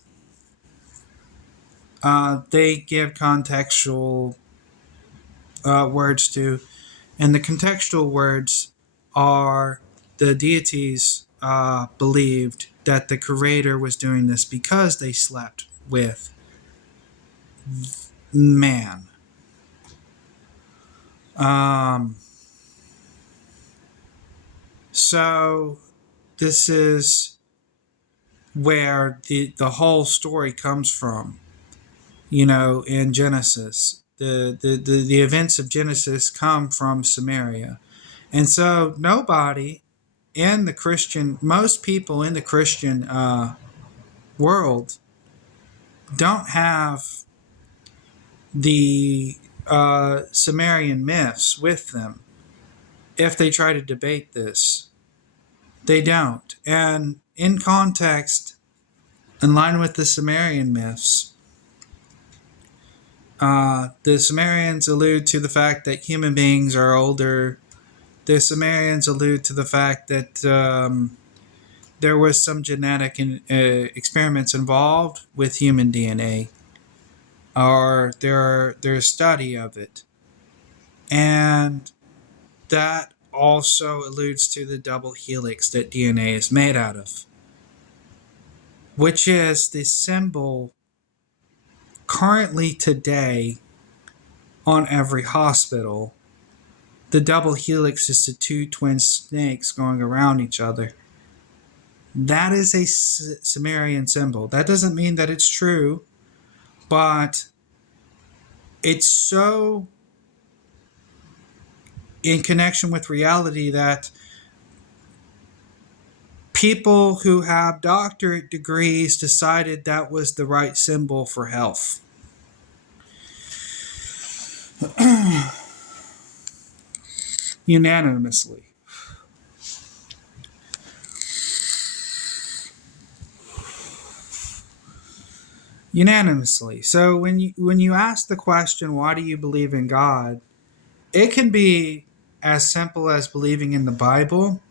they give contextual words to, and the contextual words are the deities believed that the creator was doing this because they slept with man. So this is where the whole story comes from. In Genesis, the events of Genesis come from Samaria. And so most people in the Christian world don't have the Sumerian myths with them. If they try to debate this, they don't. And in context, in line with the Sumerian myths, the Sumerians allude to the fact that human beings are older. The Sumerians allude to the fact that there was some genetic experiments involved with human DNA, or their study of it. And that also alludes to the double helix that DNA is made out of, which is the symbol currently today on every hospital. The double helix is the two twin snakes going around each other. That is a Sumerian symbol. That doesn't mean that it's true, but it's so in connection with reality that people who have doctorate degrees decided that was the right symbol for health. Unanimously. So when you ask the question, why do you believe in God, it can be as simple as believing in the Bible,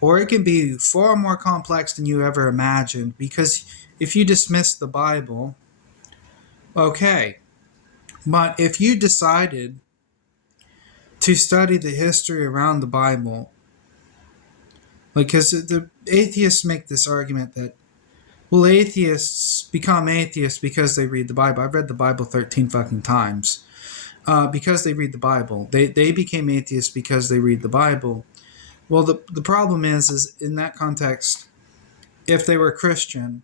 or it can be far more complex than you ever imagined. Because if you dismiss the Bible, okay, but if you decided to study the history around the Bible, because the atheists make this argument that, well, atheists become atheists because they read the Bible. I've read the Bible 13 fucking times. Because they read the Bible. They became atheists because they read the Bible. Well, the problem is in that context, if they were Christian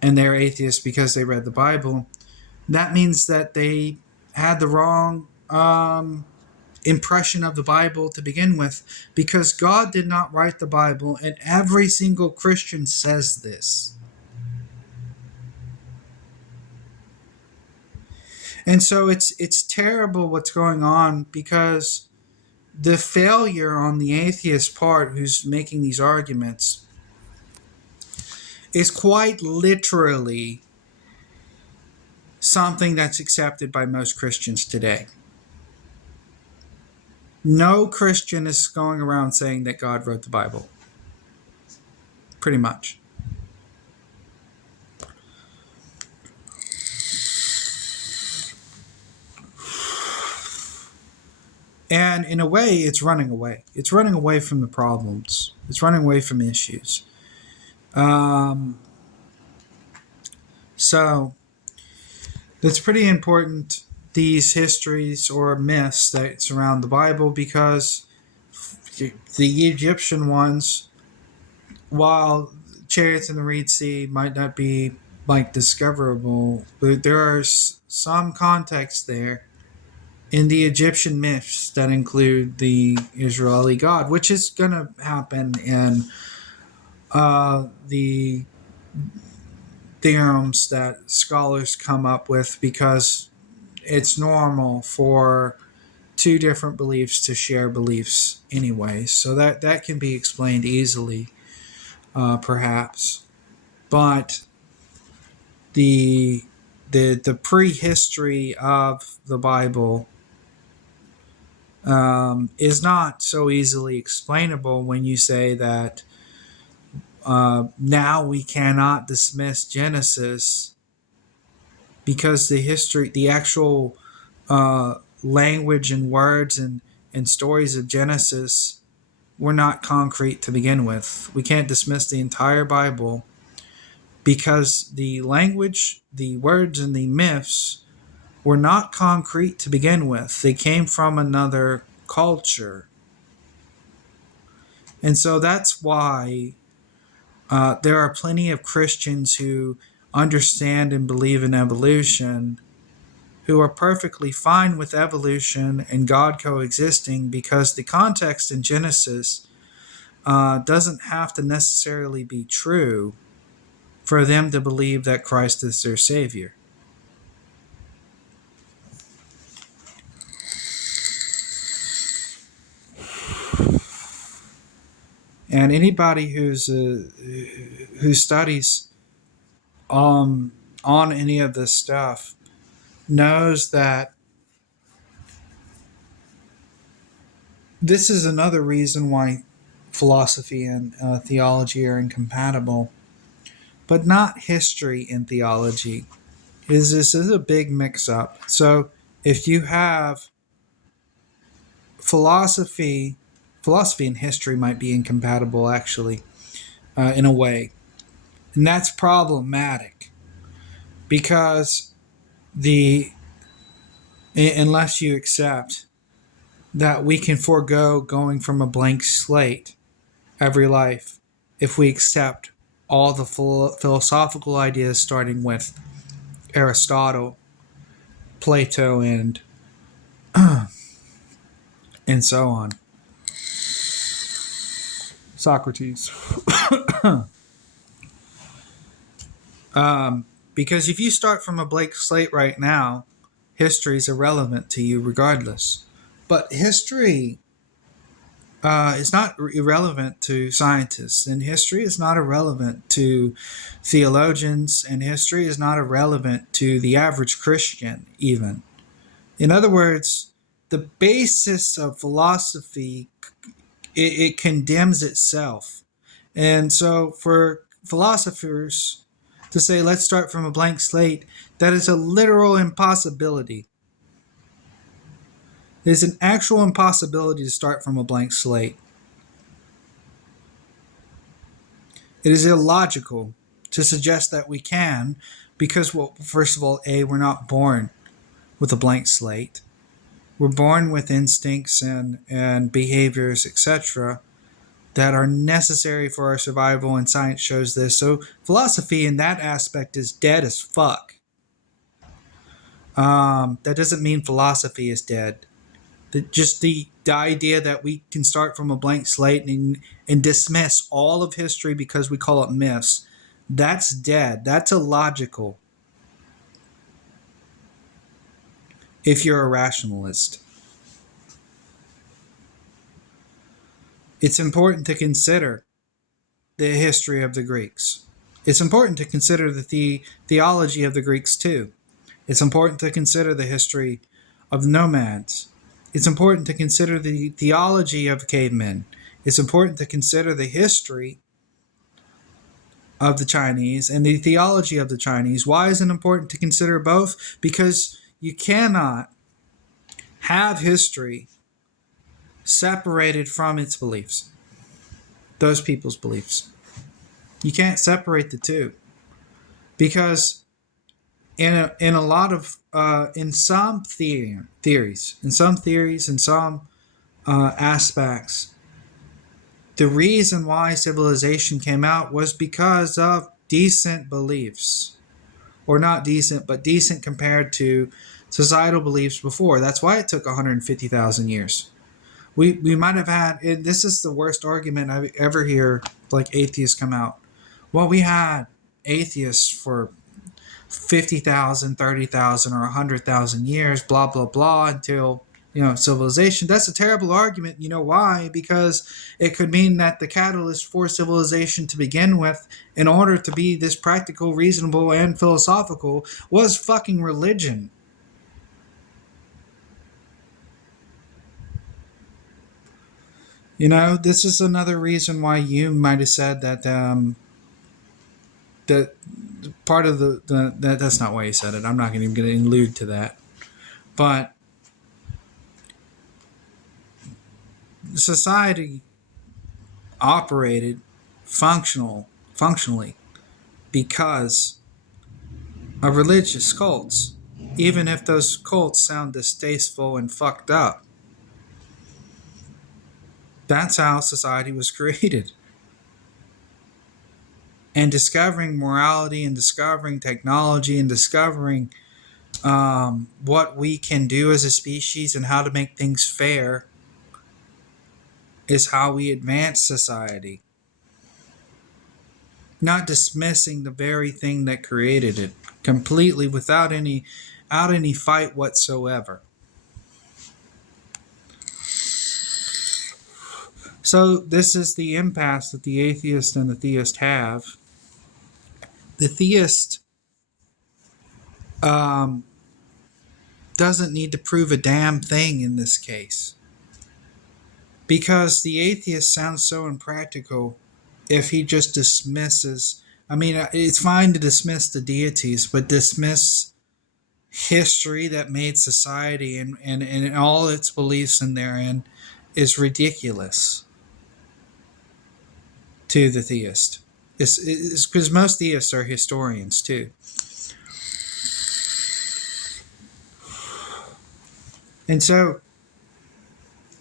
and they're atheists because they read the Bible, that means that they had the wrong impression of the Bible to begin with, because God did not write the Bible, and every single Christian says this. And so it's terrible what's going on, because the failure on the atheist part who's making these arguments is quite literally something that's accepted by most Christians today. No Christian is going around saying that God wrote the Bible. Pretty much. And in a way, it's running away. It's running away from the problems. It's running away from issues. Um, so it's pretty important, these histories or myths that surround the Bible, because the Egyptian ones, while chariots in the Red Sea might not be like discoverable, but there are some context there in the Egyptian myths that include the Israeli God, which is going to happen in the theorems that scholars come up with, because it's normal for two different beliefs to share beliefs anyway. So that can be explained easily, perhaps. But the the prehistory of the Bible is not so easily explainable when you say that now we cannot dismiss Genesis because the actual language and words and stories of Genesis were not concrete to begin with. We can't dismiss the entire Bible because the language, the words, and the myths were not concrete to begin with. They came from another culture. And so that's why there are plenty of Christians who understand and believe in evolution, who are perfectly fine with evolution and God coexisting, because the context in Genesis doesn't have to necessarily be true for them to believe that Christ is their Savior. And anybody who studies on any of this stuff knows that this is another reason why philosophy and theology are incompatible, but not history and theology. This is a big mix-up. So if you have philosophy, philosophy and history might be incompatible actually, in a way, and that's problematic because the unless you accept that we can forego going from a blank slate every life if we accept all the philosophical ideas starting with Aristotle, Plato, and so on. Socrates. Because if you start from a blank slate right now, history is irrelevant to you regardless. But history is not irrelevant to scientists, and history is not irrelevant to theologians, and history is not irrelevant to the average Christian, even. In other words, the basis of philosophy, it condemns itself. And so for philosophers to say, let's start from a blank slate, that is a literal impossibility. It is an actual impossibility to start from a blank slate. It is illogical to suggest that we can, because, well, first of all, we're not born with a blank slate. We're born with instincts and behaviors, etc., that are necessary for our survival, and science shows this. So philosophy in that aspect is dead as fuck. That doesn't mean philosophy is dead. Just the idea that we can start from a blank slate and dismiss all of history because we call it myths, that's dead. That's illogical if you're a rationalist. It's important to consider the history of the Greeks. It's important to consider the theology of the Greeks too. It's important to consider the history of nomads. It's important to consider the theology of cavemen. It's important to consider the history of the Chinese and the theology of the Chinese. Why is it important to consider both? Because you cannot have history separated from its beliefs, those people's beliefs. You can't separate the two because in a lot of in some theories, in some aspects, the reason why civilization came out was because of decent beliefs, or not decent, but decent compared to societal beliefs before. That's why it took 150,000 years. We might have had this is the worst argument I ever hear like atheists come out. Well, we had atheists for 50,000, 30,000, or 100,000 years, blah blah blah, until civilization. That's a terrible argument. You know why? Because it could mean that the catalyst for civilization to begin with, in order to be this practical, reasonable, and philosophical, was fucking religion. This is another reason why you might have said that that part of that's not why you said it. I'm not even going to allude to that. But society operated functionally because of religious cults, even if those cults sound distasteful and fucked up. That's how society was created. And discovering morality and discovering technology and discovering what we can do as a species and how to make things fair is how we advance society. Not dismissing the very thing that created it completely without any fight whatsoever. So this is the impasse that the atheist and the theist have. The theist doesn't need to prove a damn thing in this case, because the atheist sounds so impractical if he just dismisses. I mean, it's fine to dismiss the deities, but dismiss history that made society and all its beliefs in therein is ridiculous to the theist. It's because most theists are historians too. And so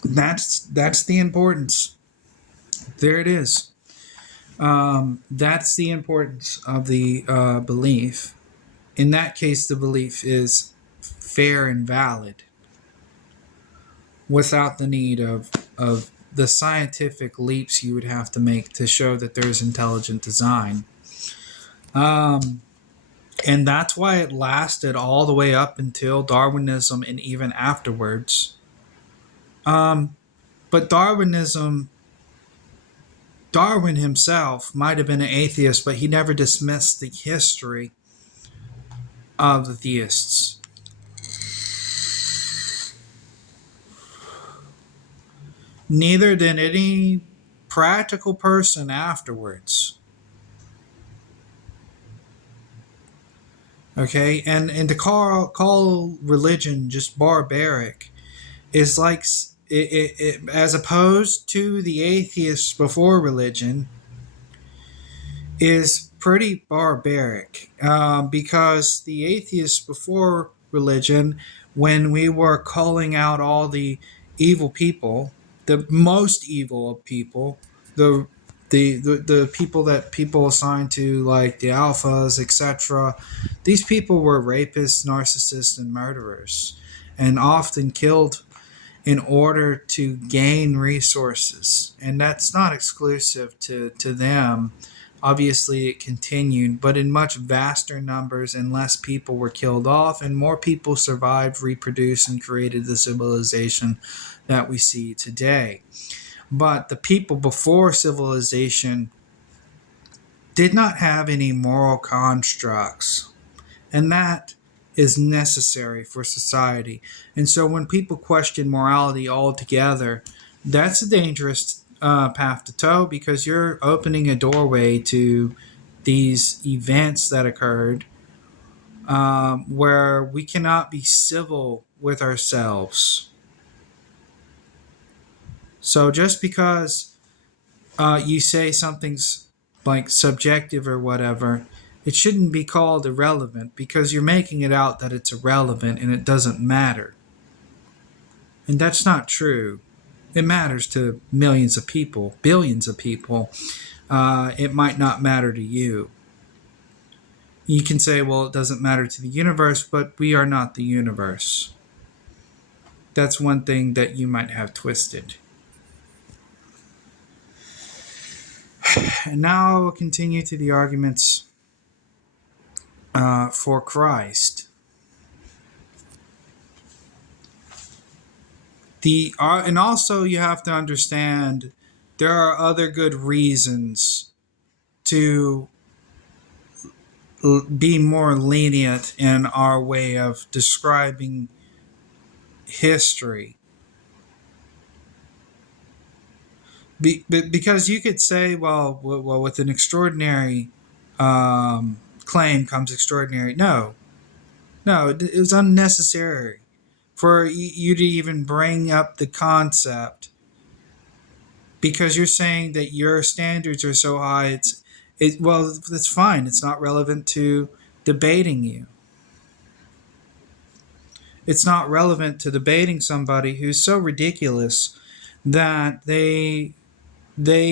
that's the importance. There it is. That's the importance of the belief. In that case, the belief is fair and valid without the need of the scientific leaps you would have to make to show that there's intelligent design. And that's why it lasted all the way up until Darwinism and even afterwards. But Darwin himself might have been an atheist, but he never dismissed the history of the theists. Neither did any practical person afterwards. Okay, and to call religion just barbaric is like it, as opposed to the atheists before religion, is pretty barbaric, because the atheists before religion, when we were calling out all the evil people, the most evil of people, the people that people assign to, like the alphas, etc. These people were rapists, narcissists, and murderers, and often killed in order to gain resources. And that's not exclusive to them. Obviously, it continued, but in much vaster numbers, and less people were killed off, and more people survived, reproduced, and created the civilization that we see today. But the people before civilization did not have any moral constructs, and that is necessary for society. And so when people question morality altogether, that's a dangerous path to toe, because you're opening a doorway to these events that occurred, where we cannot be civil with ourselves. So just because you say something's like subjective or whatever, it shouldn't be called irrelevant because you're making it out that it's irrelevant and it doesn't matter. And that's not true. It matters to millions of people, billions of people. It might not matter to you. You can say, well, it doesn't matter to the universe, but we are not the universe. That's one thing that you might have twisted. And now we'll continue to the arguments for Christ. And also you have to understand there are other good reasons to be more lenient in our way of describing history. Because you could say, well, with an extraordinary claim comes extraordinary. No, it was unnecessary for you to even bring up the concept, because you're saying that your standards are so high. Well, that's fine. It's not relevant to debating you. It's not relevant to debating somebody who's so ridiculous that they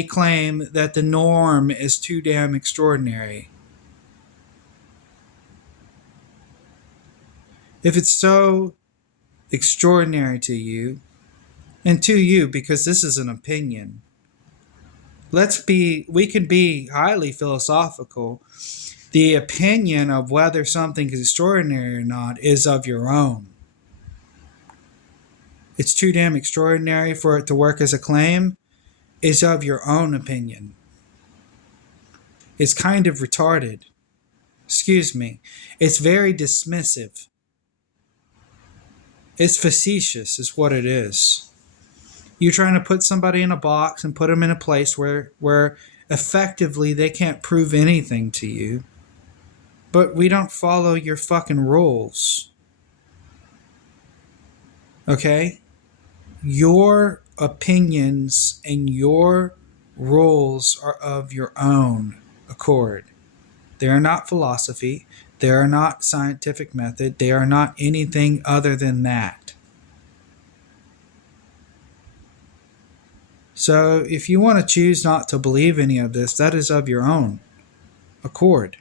claim that the norm is too damn extraordinary. If it's so extraordinary to you, and to you, because this is an opinion, we can be highly philosophical. The opinion of whether something is extraordinary or not is of your own. It's too damn extraordinary for it to work as a claim is of your own opinion. It's kind of retarded. Excuse me. It's very dismissive. It's facetious is what it is. You're trying to put somebody in a box and put them in a place where effectively they can't prove anything to you. But we don't follow your fucking rules. Okay? Your opinions and your rules are of your own accord. They are not philosophy. They are not scientific method. They are not anything other than that. So if you want to choose not to believe any of this, that is of your own accord.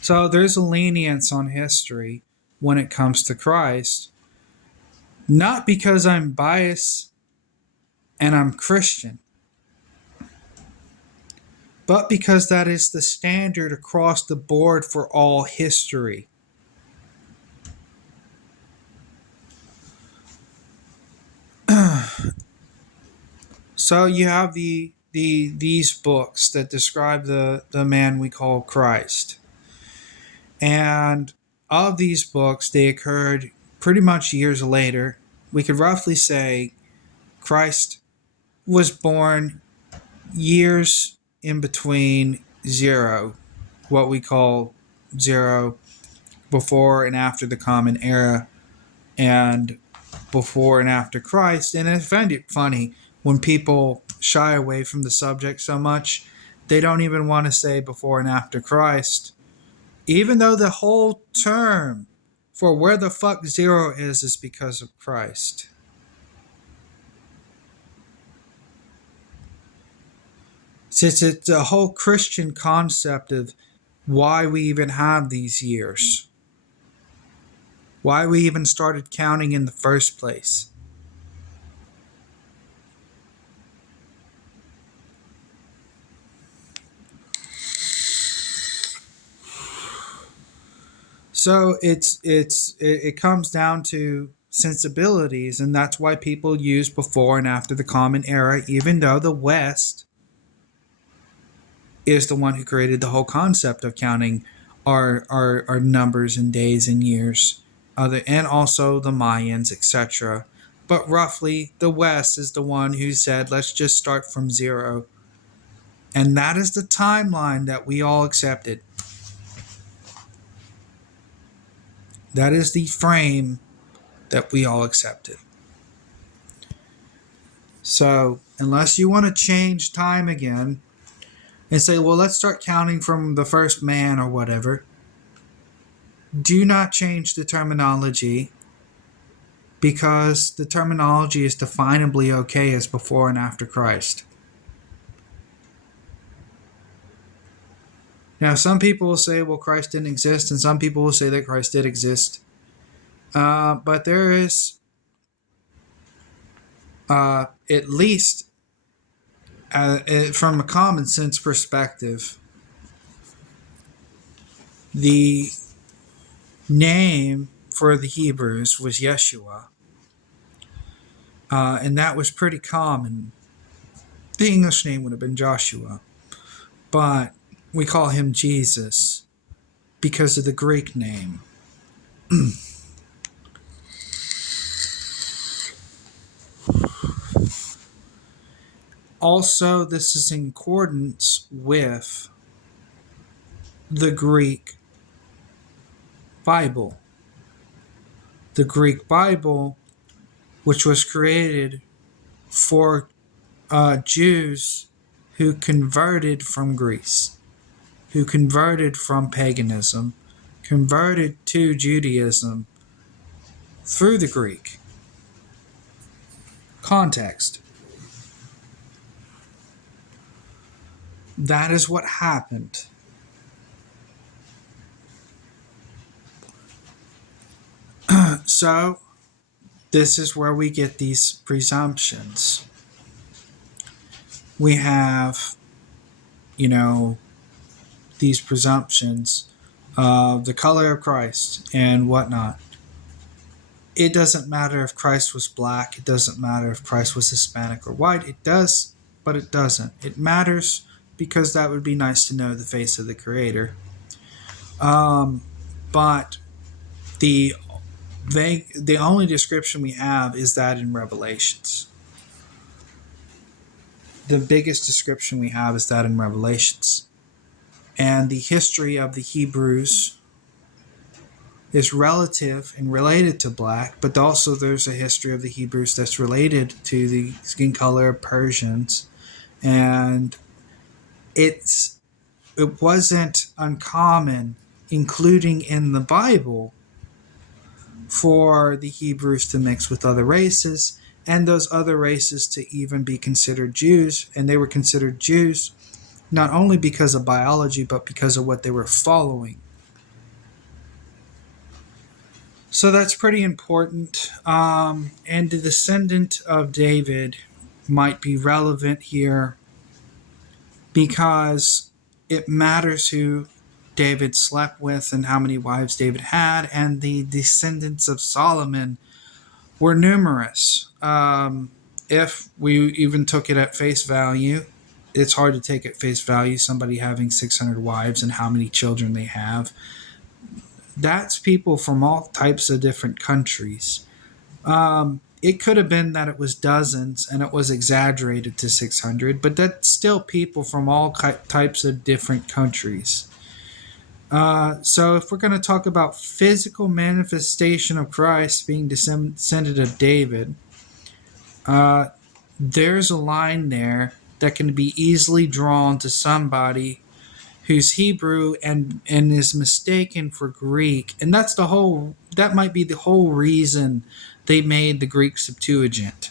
So there's a lenience on history when it comes to Christ, not because I'm biased and I'm Christian, but because that is the standard across the board for all history. So you have these books that describe the man we call Christ. And of these books, they occurred pretty much years later. We could roughly say Christ was born years in between zero, what we call zero, before and after the Common Era, and before and after Christ. And I find it funny when people shy away from the subject so much, they don't even want to say before and after Christ, even though the whole term for where the fuck zero is because of Christ. It's a whole Christian concept of why we even have these years. Why we even started counting in the first place. So it comes down to sensibilities, and that's why people use before and after the Common Era, even though the West is the one who created the whole concept of counting our numbers and days and years, and also the Mayans, etc. But roughly, the West is the one who said, let's just start from zero. And that is the timeline that we all accepted. That is the frame that we all accepted. So, unless you want to change time again and say, well, let's start counting from the first man or whatever, do not change the terminology, because the terminology is definably okay as before and after Christ. Now, some people will say, well, Christ didn't exist, and some people will say that Christ did exist. But there is, at least from a common sense perspective, the name for the Hebrews was Yeshua, and that was pretty common. The English name would have been Joshua, but we call him Jesus because of the Greek name. Also, this is in accordance with the Greek Bible. The Greek Bible, which was created for Jews who converted from Greece, who converted from paganism, converted to Judaism through the Greek context. That is what happened. So, this is where we get these presumptions. We have, these presumptions of the color of Christ and whatnot. It doesn't matter if Christ was black. It doesn't matter if Christ was Hispanic or white. It does, but it doesn't. It matters because that would be nice to know the face of the Creator. But the only description we have is that in Revelations. The biggest description we have is that in Revelations. And the history of the Hebrews is relative and related to black, but also there's a history of the Hebrews that's related to the skin color of Persians. And it wasn't uncommon, including in the Bible, for the Hebrews to mix with other races, and those other races to even be considered Jews. And they were considered Jews not only because of biology, but because of what they were following. So that's pretty important. And the descendant of David might be relevant here because it matters who David slept with and how many wives David had, and the descendants of Solomon were numerous. If we even took it at face value, it's hard to take at face value somebody having 600 wives and how many children they have. That's people from all types of different countries. It could have been that it was dozens and it was exaggerated to 600, but that's still people from all types of different countries. So if we're going to talk about physical manifestation of Christ being descendant of David, there's a line there that can be easily drawn to somebody who's Hebrew and is mistaken for Greek. And that might be the whole reason they made the Greek Septuagint.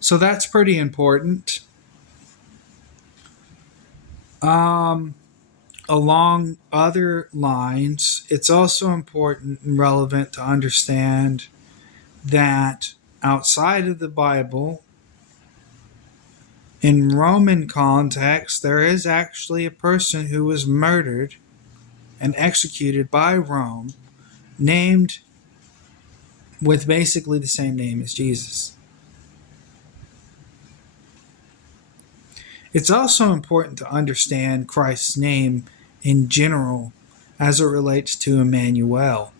So that's pretty important. Along other lines, it's also important and relevant to understand that outside of the Bible, in Roman context, there is actually a person who was murdered and executed by Rome, named with basically the same name as Jesus. It's also important to understand Christ's name in general as it relates to Emmanuel,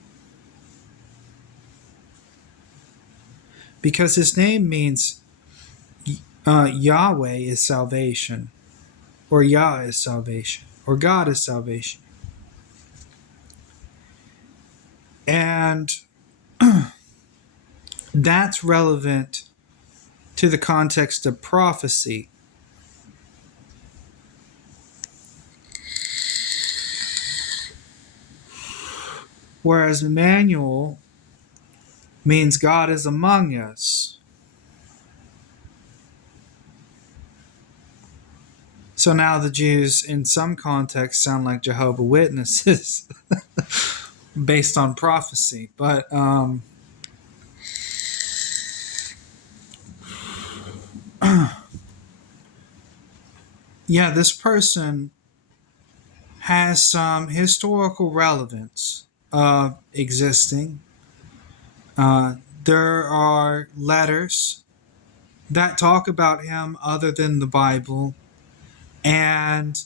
because his name means Yahweh is salvation, or Yah is salvation, or God is salvation. And That's relevant to the context of prophecy. Whereas Emmanuel means God is among us. So now the Jews, in some contexts, sound like Jehovah's Witnesses based on prophecy. But yeah, this person has some historical relevance existing. Uh, there are letters that talk about him other than the Bible, and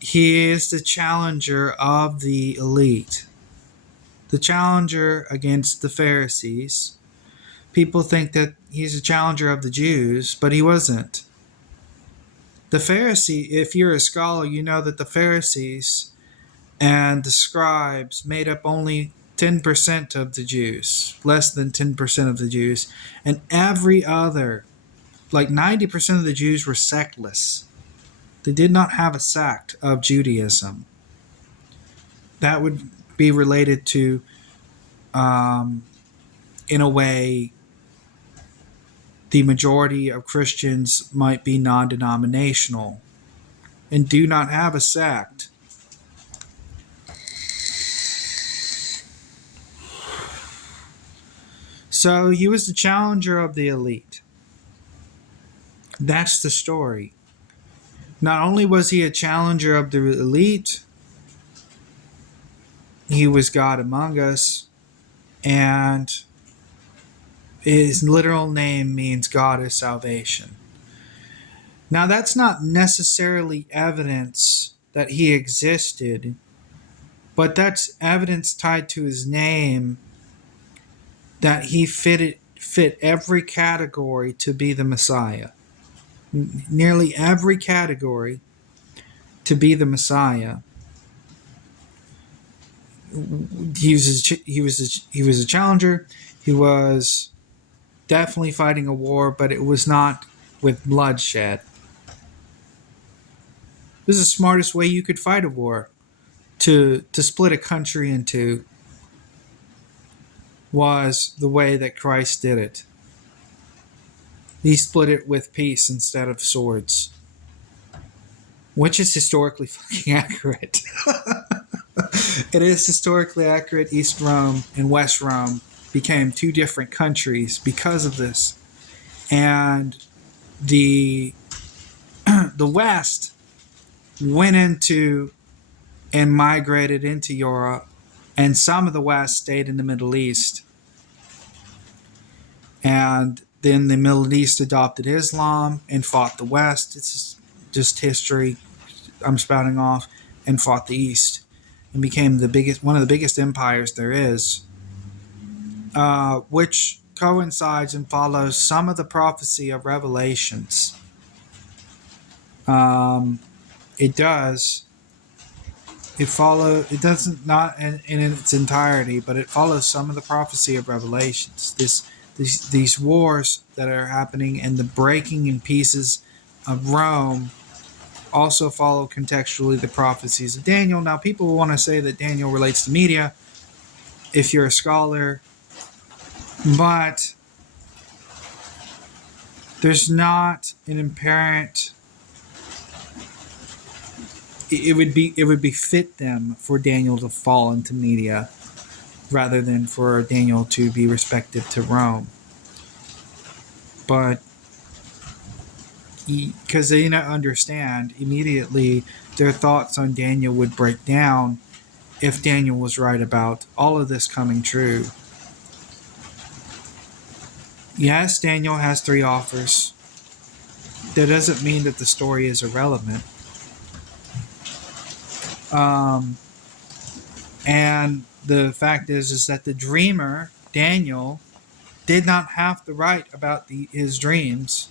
he is the challenger of the elite, the challenger against the Pharisees. People think that he's a challenger of the Jews, but he wasn't. The Pharisee, if you're a scholar, you know that the Pharisees and the scribes made up only 10% of the Jews, less than 10% of the Jews, and every other, like 90% of the Jews, were sectless. They did not have a sect of Judaism. That would be related to, in a way, the majority of Christians might be non-denominational and do not have a sect. So he was the challenger of the elite. That's the story. Not only was he a challenger of the elite, he was God among us, and his literal name means God is salvation. Now, that's not necessarily evidence that he existed, but that's evidence tied to his name that he fit every category to be the Messiah. Nearly every category to be the Messiah. He was a challenger. He was definitely fighting a war, but it was not with bloodshed. This is the smartest way you could fight a war. To split a country in two was the way that Christ did it. He split it with peace instead of swords, which is historically fucking accurate. It is historically accurate. East Rome and West Rome became two different countries because of this. And the West went into and migrated into Europe, and some of the West stayed in the Middle East. And then the Middle East adopted Islam and fought the West. It's just history I'm spouting off, and fought the East and became one of the biggest empires there is, which coincides and follows some of the prophecy of Revelations. It does. It doesn't, not in its entirety, but it follows some of the prophecy of Revelations. These wars that are happening and the breaking in pieces of Rome also follow contextually the prophecies of Daniel. Now, people will want to say that Daniel relates to media if you're a scholar, but there's not an apparent. It would be fit them for Daniel to fall into media rather than for Daniel to be respective to Rome. But because they didn't understand, immediately their thoughts on Daniel would break down if Daniel was right about all of this coming true. Yes, Daniel has 3 offers. That doesn't mean that the story is irrelevant. And the fact is that the dreamer, Daniel, did not have to write about his dreams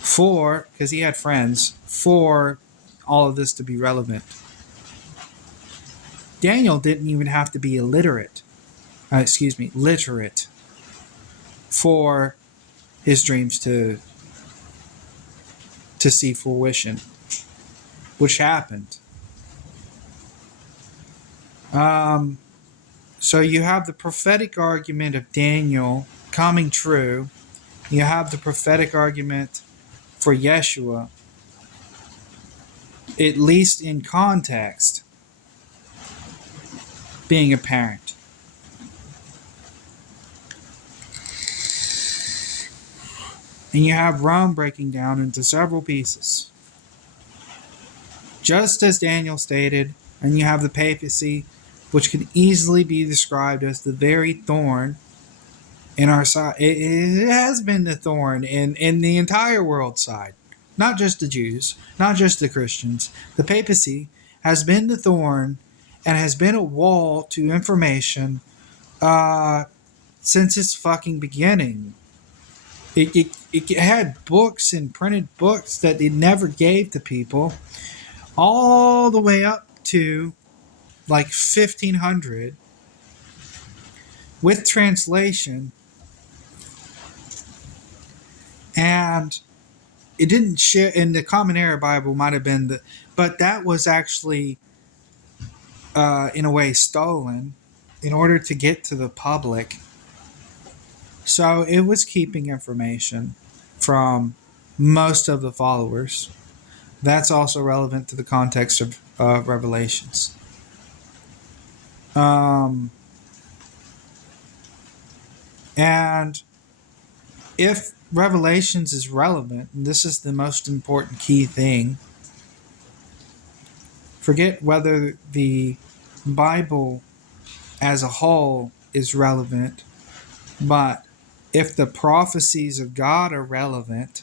because he had friends, for all of this to be relevant. Daniel didn't even have to be literate. for his dreams to see fruition, which happened. So you have the prophetic argument of Daniel coming true. You have the prophetic argument for Yeshua, at least in context, being apparent. And you have Rome breaking down into several pieces. Just as Daniel stated, and you have the papacy, which can easily be described as the very thorn in our side. It has been the thorn in the entire world side, not just the Jews, not just the Christians. The papacy has been the thorn and has been a wall to information since its fucking beginning. It had books and printed books that it never gave to people, all the way up to like 1500 with translation, and it didn't share in the Common Era Bible. Might have been but that was actually in a way stolen in order to get to the public. So it was keeping information from most of the followers. That's also relevant to the context of Revelations. And if Revelations is relevant, and this is the most important key thing, forget whether the Bible as a whole is relevant, but if the prophecies of God are relevant,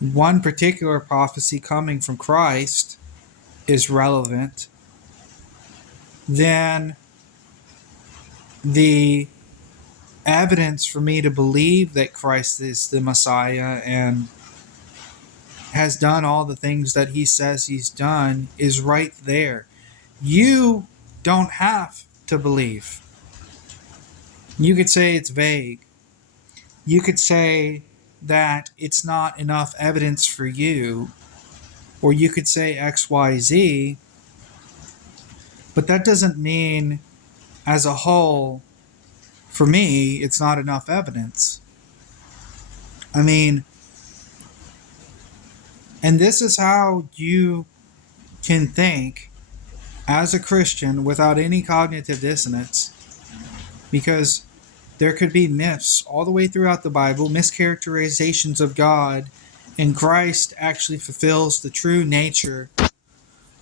one particular prophecy coming from Christ is relevant, then the evidence for me to believe that Christ is the Messiah and has done all the things that he says he's done is right there. You don't have to believe. You could say it's vague. You could say that it's not enough evidence for you, or you could say XYZ, but that doesn't mean as a whole, for me, it's not enough evidence. I mean, and this is how you can think as a Christian without any cognitive dissonance, because there could be myths all the way throughout the Bible, mischaracterizations of God, and Christ actually fulfills the true nature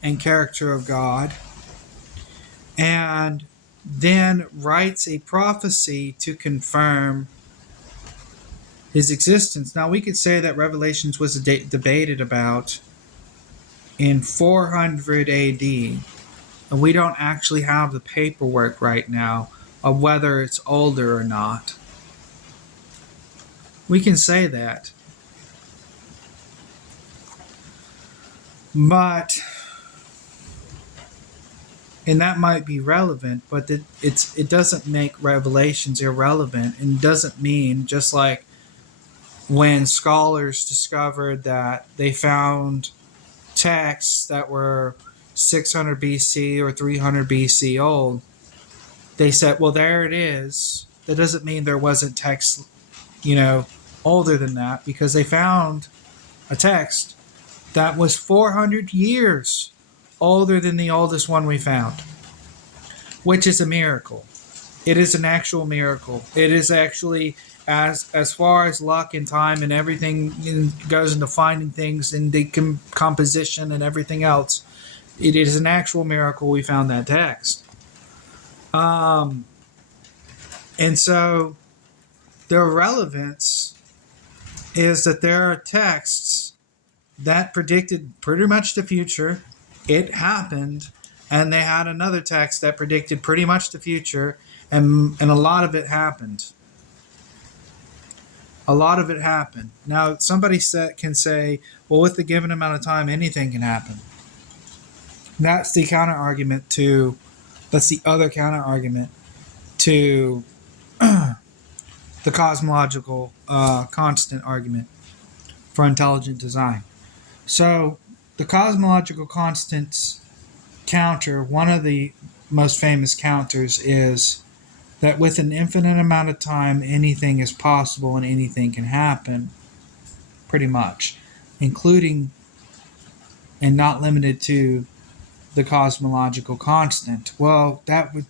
and character of God, and then writes a prophecy to confirm his existence. Now, we could say that Revelations was debated about in 400 AD, and we don't actually have the paperwork right now of whether it's older or not. We can say that. But, and that might be relevant, but it doesn't make Revelations irrelevant, and doesn't mean, just like when scholars discovered that they found texts that were 600 BC or 300 BC old, they said, well, there it is. That doesn't mean there wasn't text, older than that, because they found a text that was 400 years older than the oldest one we found, which is a miracle. It is an actual miracle. It is actually, as far as luck and time and everything goes into finding things and decomposition and everything else, it is an actual miracle we found that text. And so the relevance is that there are texts that predicted pretty much the future. It happened, and they had another text that predicted pretty much the future, and a lot of it happened. A lot of it happened. Now, somebody can say, well, with the given amount of time, anything can happen. That's the counter argument to, that's the other counter argument to the cosmological constant argument for intelligent design. So, the cosmological constants counter, one of the most famous counters is that with an infinite amount of time, anything is possible and anything can happen, pretty much, including and not limited to the cosmological constant. Well, that would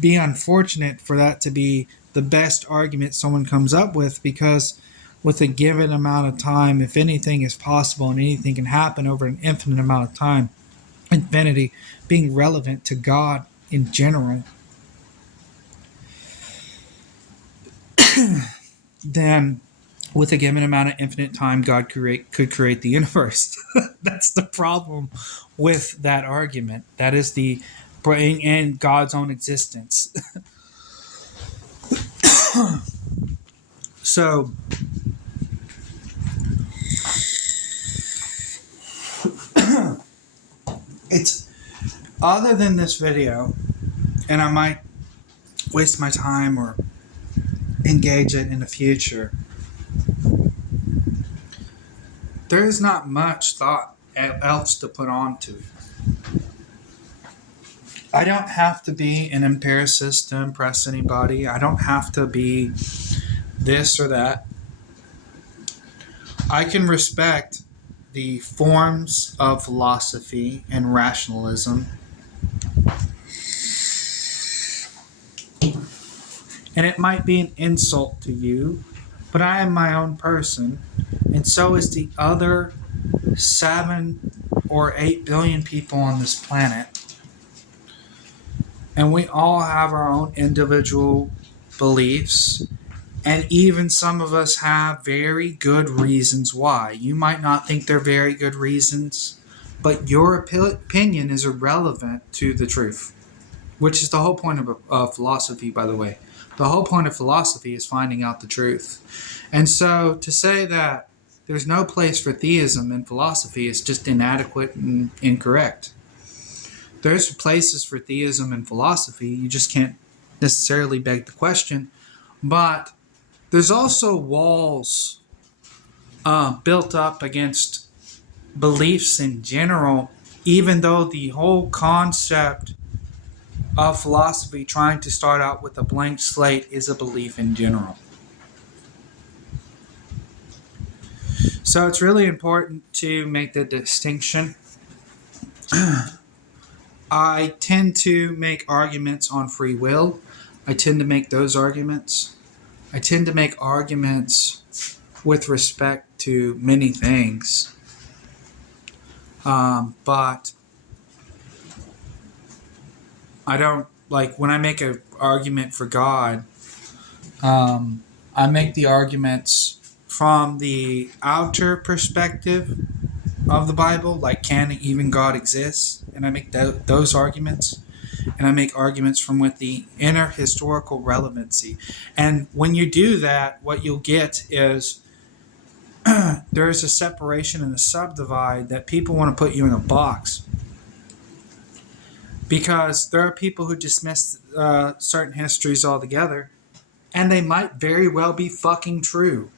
be unfortunate for that to be the best argument someone comes up with, because with a given amount of time, if anything is possible and anything can happen over an infinite amount of time, infinity being relevant to God in general, then with a given amount of infinite time, God could create the universe. That's the problem with that argument. That is the in God's own existence. So it's, other than this video, and I might waste my time or engage it in the future, there is not much thought else to put onto it. I don't have to be an empiricist to impress anybody. I don't have to be this or that. I can respect the forms of philosophy and rationalism, and it might be an insult to you, but I am my own person, and so is the other 7 or 8 billion people on this planet. And we all have our own individual beliefs, and even some of us have very good reasons why. You might not think they're very good reasons, but your opinion is irrelevant to the truth, which is the whole point of philosophy, by the way. The whole point of philosophy is finding out the truth. And so to say that there's no place for theism in philosophy is just inadequate and incorrect. There's places for theism in philosophy. You just can't necessarily beg the question. But there's also walls built up against beliefs in general, even though the whole concept of philosophy trying to start out with a blank slate is a belief in general. So it's really important to make the distinction. I tend to make arguments on free will. I tend to make those arguments. I tend to make arguments with respect to many things. But I don't, like, when I make an argument for God, I make the arguments from the outer perspective of the Bible, like, can even God exist? And I make those arguments. And I make arguments from with the inner historical relevancy. And when you do that, what you'll get is there's a separation and a subdivide that people want to put you in a box. Because there are people who dismiss certain histories altogether, and they might very well be fucking true.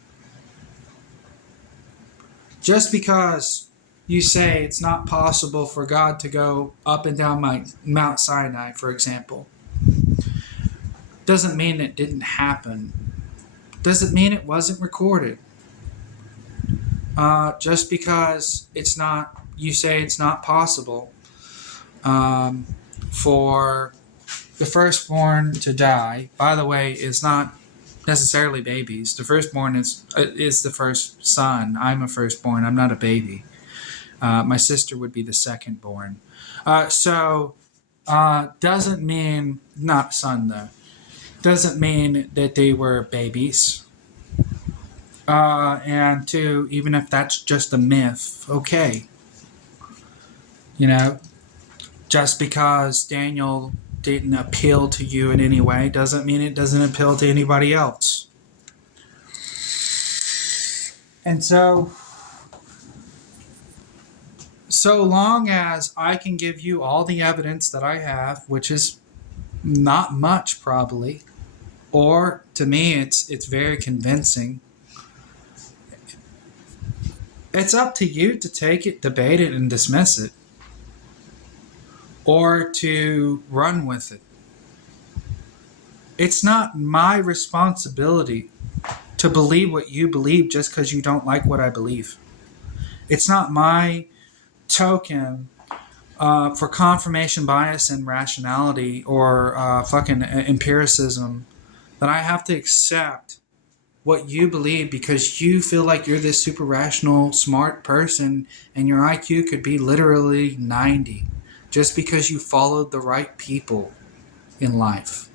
Just because you say it's not possible for God to go up and down Mount Sinai, for example, doesn't mean it didn't happen. Doesn't mean it wasn't recorded. Just because you say it's not possible for the firstborn to die. By the way, it's not necessarily babies. The firstborn is the first son. I'm a firstborn. I'm not a baby. My sister would be the secondborn. Doesn't mean, not son though, doesn't mean that they were babies. And two, even if that's just a myth, okay. Just because Daniel didn't appeal to you in any way doesn't mean it doesn't appeal to anybody else. And so long as I can give you all the evidence that I have, which is not much probably, Or to me, it's very convincing. It's up to you to take it, debate it, and dismiss it, or to run with it. It's not my responsibility to believe what you believe just because you don't like what I believe. It's not my token for confirmation bias and rationality or fucking empiricism that I have to accept what you believe because you feel like you're this super rational, smart person and your IQ could be literally 90 just because you followed the right people in life.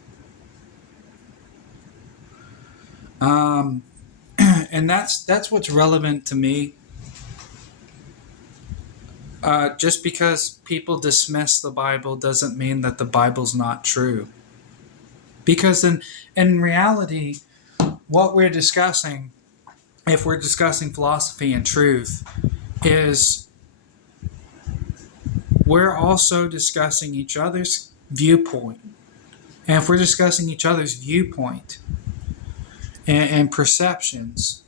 And that's what's relevant to me. Just because people dismiss the Bible doesn't mean that the Bible's not true. Because in reality, what we're discussing, if we're discussing philosophy and truth, is we're also discussing each other's viewpoint. And if we're discussing each other's viewpoint and perceptions,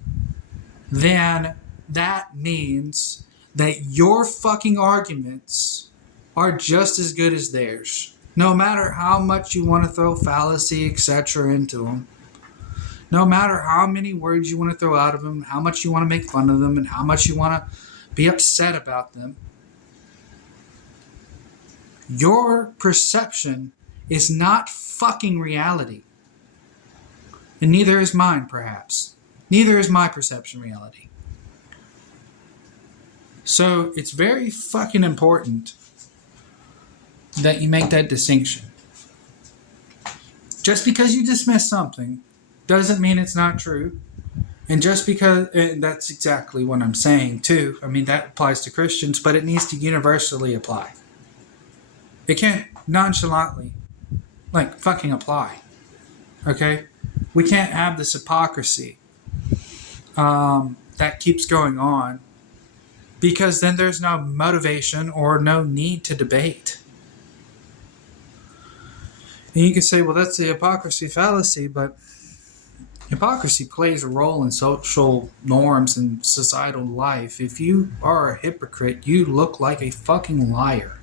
then that means that your fucking arguments are just as good as theirs. No matter how much you want to throw fallacy, etc. into them. No matter how many words you want to throw out of them, how much you want to make fun of them, and how much you want to be upset about them. Your perception is not fucking reality. And neither is mine, perhaps. Neither is my perception reality. So it's very fucking important that you make that distinction. Just because you dismiss something doesn't mean it's not true. And just because, and that's exactly what I'm saying too. I mean, that applies to Christians, but it needs to universally apply. It can't nonchalantly, like, fucking apply. Okay? We can't have this hypocrisy that keeps going on, because then there's no motivation or no need to debate. And you can say, well, that's the hypocrisy fallacy, but hypocrisy plays a role in social norms and societal life. If you are a hypocrite, you look like a fucking liar.